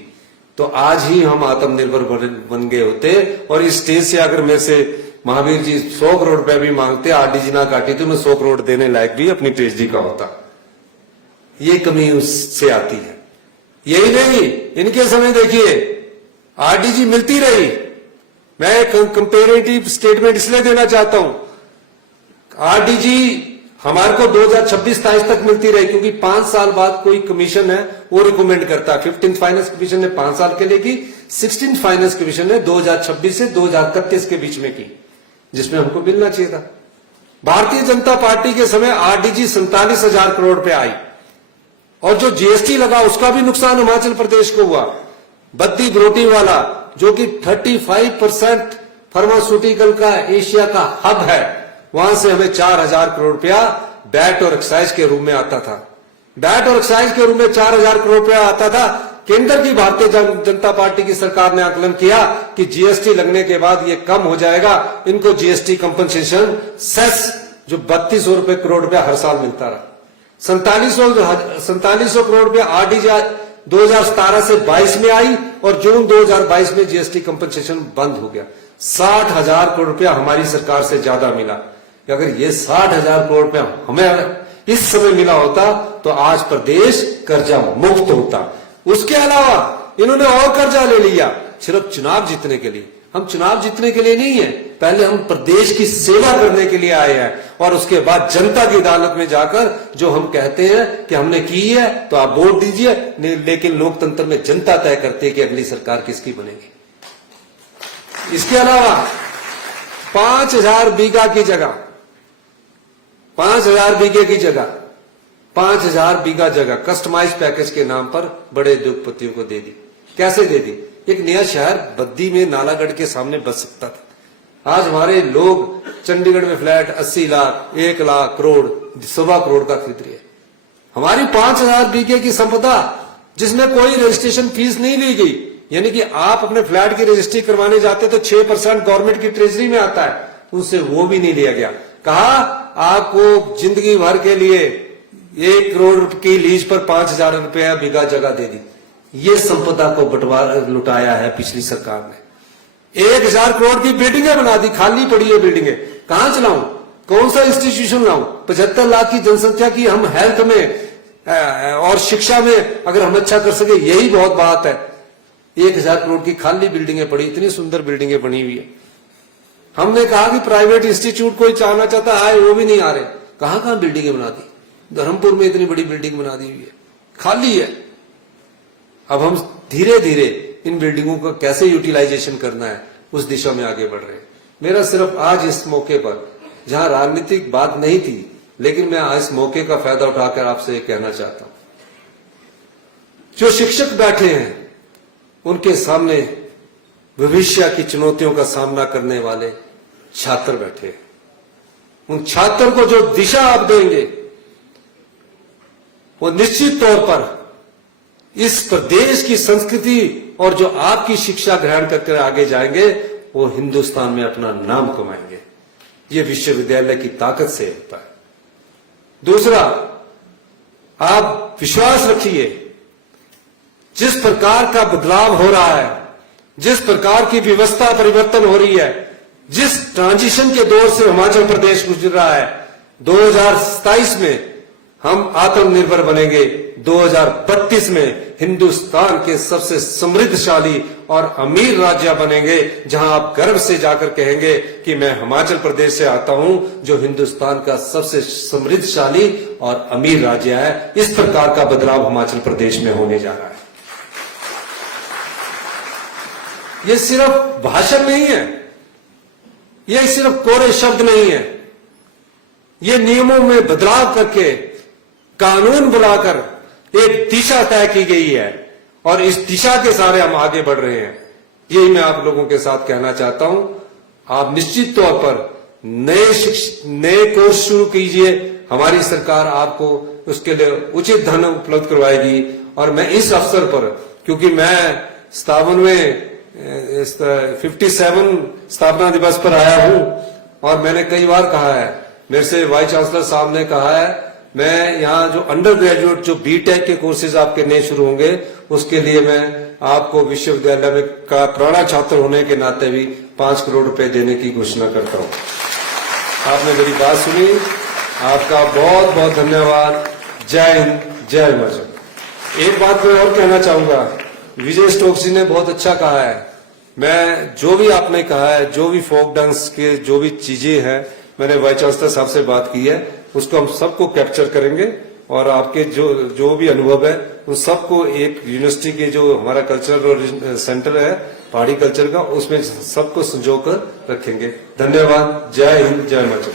तो आज ही हम आत्मनिर्भर बन गए होते। और इस स्टेज से अगर मेरे से महावीर जी 100 करोड़ रुपया भी मांगते, आरडीजी ना काटी, तो मैं 100 करोड़ देने लायक भी अपनी ट्रेजरी का होता। ये कमी उससे आती है। यही नहीं, इनके समय देखिए आरडीजी मिलती रही। मैं कंपेरेटिव स्टेटमेंट इसलिए देना चाहता हूं, आरडीजी हमारे को 2026-27 तक मिलती रही, क्योंकि 5 साल बाद कोई कमीशन है वो रिकमेंड करता है। 15th फाइनेंस कमीशन ने 5 साल के लिए की, 16th फाइनेंस कमीशन ने 2026 से 2031 के बीच में की, जिसमें हमको मिलना चाहिए था। भारतीय जनता पार्टी के समय आरडीजी 47,000 करोड़ रुपए आई, और जो जीएसटी लगा उसका भी नुकसान हिमाचल प्रदेश को हुआ। बद्दी ब्रोटी वाला, जो कि 35% फार्मास्यूटिकल का एशिया का हब है, वहां से हमें 4,000 करोड़ रुपया वैट और एक्साइज के रूप में आता था। वैट और एक्साइज के रूप में 4,000 करोड़ रुपया आता था। केंद्र की भारतीय जनता पार्टी की सरकार ने आकलन किया कि जीएसटी लगने के बाद ये कम हो जाएगा, इनको जीएसटी कंपनसेशन सेस जो 3200 करोड़ रुपया हर साल मिलता रहा। 4700 करोड़ रुपया आरडीजी 2017 से 22 में आई, और जून 2022 में जीएसटी कंपनसेशन बंद हो गया। 60,000 करोड़ रुपया हमारी सरकार से ज्यादा मिला। अगर ये 60,000 करोड़ रुपया हमें इस समय मिला होता तो आज प्रदेश कर्जा मुक्त होता। उसके अलावा इन्होंने और कर्जा ले लिया सिर्फ चुनाव जीतने के लिए। हम चुनाव जीतने के लिए नहीं है, पहले हम प्रदेश की सेवा करने के लिए आए हैं, और उसके बाद जनता की अदालत में जाकर जो हम कहते हैं कि हमने की है तो आप वोट दीजिए, लेकिन लोकतंत्र में जनता तय करती है कि अगली सरकार किसकी बनेगी। इसके अलावा 5,000 बीघा की जगह 5,000 बीघे की जगह 5,000 बीघा जगह कस्टमाइज पैकेज के नाम पर बड़े उद्योगपतियों को दे दी। कैसे दे दी? एक नया शहर बद्दी में नालागढ़ के सामने बस सकता था। आज हमारे लोग चंडीगढ़ में फ्लैट 80 लाख, 1 लाख करोड़, 1.25 करोड़ का खरीद रहे हैं। हमारी 5,000 बीघे की संपदा जिसमें कोई रजिस्ट्रेशन फीस नहीं ली गई, यानी कि आप अपने फ्लैट की रजिस्ट्री करवाने जाते तो 6% गवर्नमेंट की ट्रेजरी में आता है, उनसे वो भी नहीं लिया गया। कहा आपको जिंदगी भर के लिए 1 करोड़ की लीज पर 5,000 रुपया बीघा जगह दे दी। ये संपदा को बंटवारा लुटाया है पिछली सरकार ने। 1,000 करोड़ की बिल्डिंगें बना दी, खाली पड़ी है बिल्डिंगें। कहां चलाऊं, कौन सा इंस्टीट्यूशन लाऊं? 75 लाख की जनसंख्या की हम हेल्थ में और शिक्षा में अगर हम अच्छा कर सके, यही बहुत बात है। 1,000 करोड़ की खाली बिल्डिंगें पड़ी, इतनी सुंदर बिल्डिंगें बनी हुई है। हमने कहा कि प्राइवेट इंस्टीट्यूट कोई चाहना चाहता आए, वो भी नहीं आ रहे। कहां कहां बिल्डिंगें बना दी, धर्मपुर में इतनी बड़ी बिल्डिंग बना दी हुई है, खाली है। अब हम धीरे धीरे इन बिल्डिंगों का कैसे यूटिलाइजेशन करना है, उस दिशा में आगे बढ़ रहे हैं। मेरा सिर्फ आज इस मौके पर, जहां राजनीतिक बात नहीं थी, लेकिन मैं आज इस मौके का फायदा उठाकर आपसे कहना चाहता हूं, जो शिक्षक बैठे हैं उनके सामने भविष्य की चुनौतियों का सामना करने वाले छात्र बैठे हैं। उन छात्र को जो दिशा आप देंगे, वो निश्चित तौर पर इस प्रदेश की संस्कृति और जो आपकी शिक्षा ग्रहण करके आगे जाएंगे, वो हिंदुस्तान में अपना नाम कमाएंगे। ये विश्वविद्यालय की ताकत से होता है। दूसरा, आप विश्वास रखिए, जिस प्रकार का बदलाव हो रहा है, जिस प्रकार की व्यवस्था परिवर्तन हो रही है, जिस ट्रांजिशन के दौर से हिमाचल प्रदेश गुजर रहा है, 2027 में हम आत्मनिर्भर बनेंगे। 2032 में हिंदुस्तान के सबसे समृद्धशाली और अमीर राज्य बनेंगे, जहां आप गर्व से जाकर कहेंगे कि मैं हिमाचल प्रदेश से आता हूं, जो हिंदुस्तान का सबसे समृद्धशाली और अमीर राज्य है। इस प्रकार का बदलाव हिमाचल प्रदेश में होने जा रहा है। ये सिर्फ भाषण नहीं है, ये सिर्फ कोरे शब्द नहीं है, ये नियमों में बदलाव करके, कानून बुलाकर एक दिशा तय की गई है, और इस दिशा के सारे हम आगे बढ़ रहे हैं। यही मैं आप लोगों के साथ कहना चाहता हूं। आप निश्चित तौर पर नए कोर्स शुरू कीजिए, हमारी सरकार आपको उसके लिए उचित धन उपलब्ध करवाएगी। और मैं इस अवसर पर, क्योंकि मैं 57 स्थापना दिवस पर आया हूं, और मैंने कई बार कहा है, मेरे से वाइस चांसलर साहब ने कहा है, मैं यहाँ जो अंडर ग्रेजुएट जो बीटेक के कोर्सेज आपके नए शुरू होंगे, उसके लिए मैं आपको विश्वविद्यालय में का पुराना छात्र होने के नाते भी 5 करोड़ रुपए देने की घोषणा करता हूँ। आपने मेरी बात सुनी, आपका बहुत बहुत धन्यवाद। जय हिंद, जय हिमाचल। एक बात मैं और कहना चाहूंगा, विजय स्टोक्स जी ने बहुत अच्छा कहा है। मैं जो भी आपने कहा है, जो भी फोक डांस के जो भी चीजें हैं, मैंने वाइस चांसलर साहब से बात की है, उसको हम सबको कैप्चर करेंगे, और आपके जो भी अनुभव है उन सबको एक यूनिवर्सिटी के जो हमारा कल्चरल सेंटर है पहाड़ी कल्चर का, उसमें सबको संजो कर रखेंगे। धन्यवाद। जय हिंद, जय हिमाचल।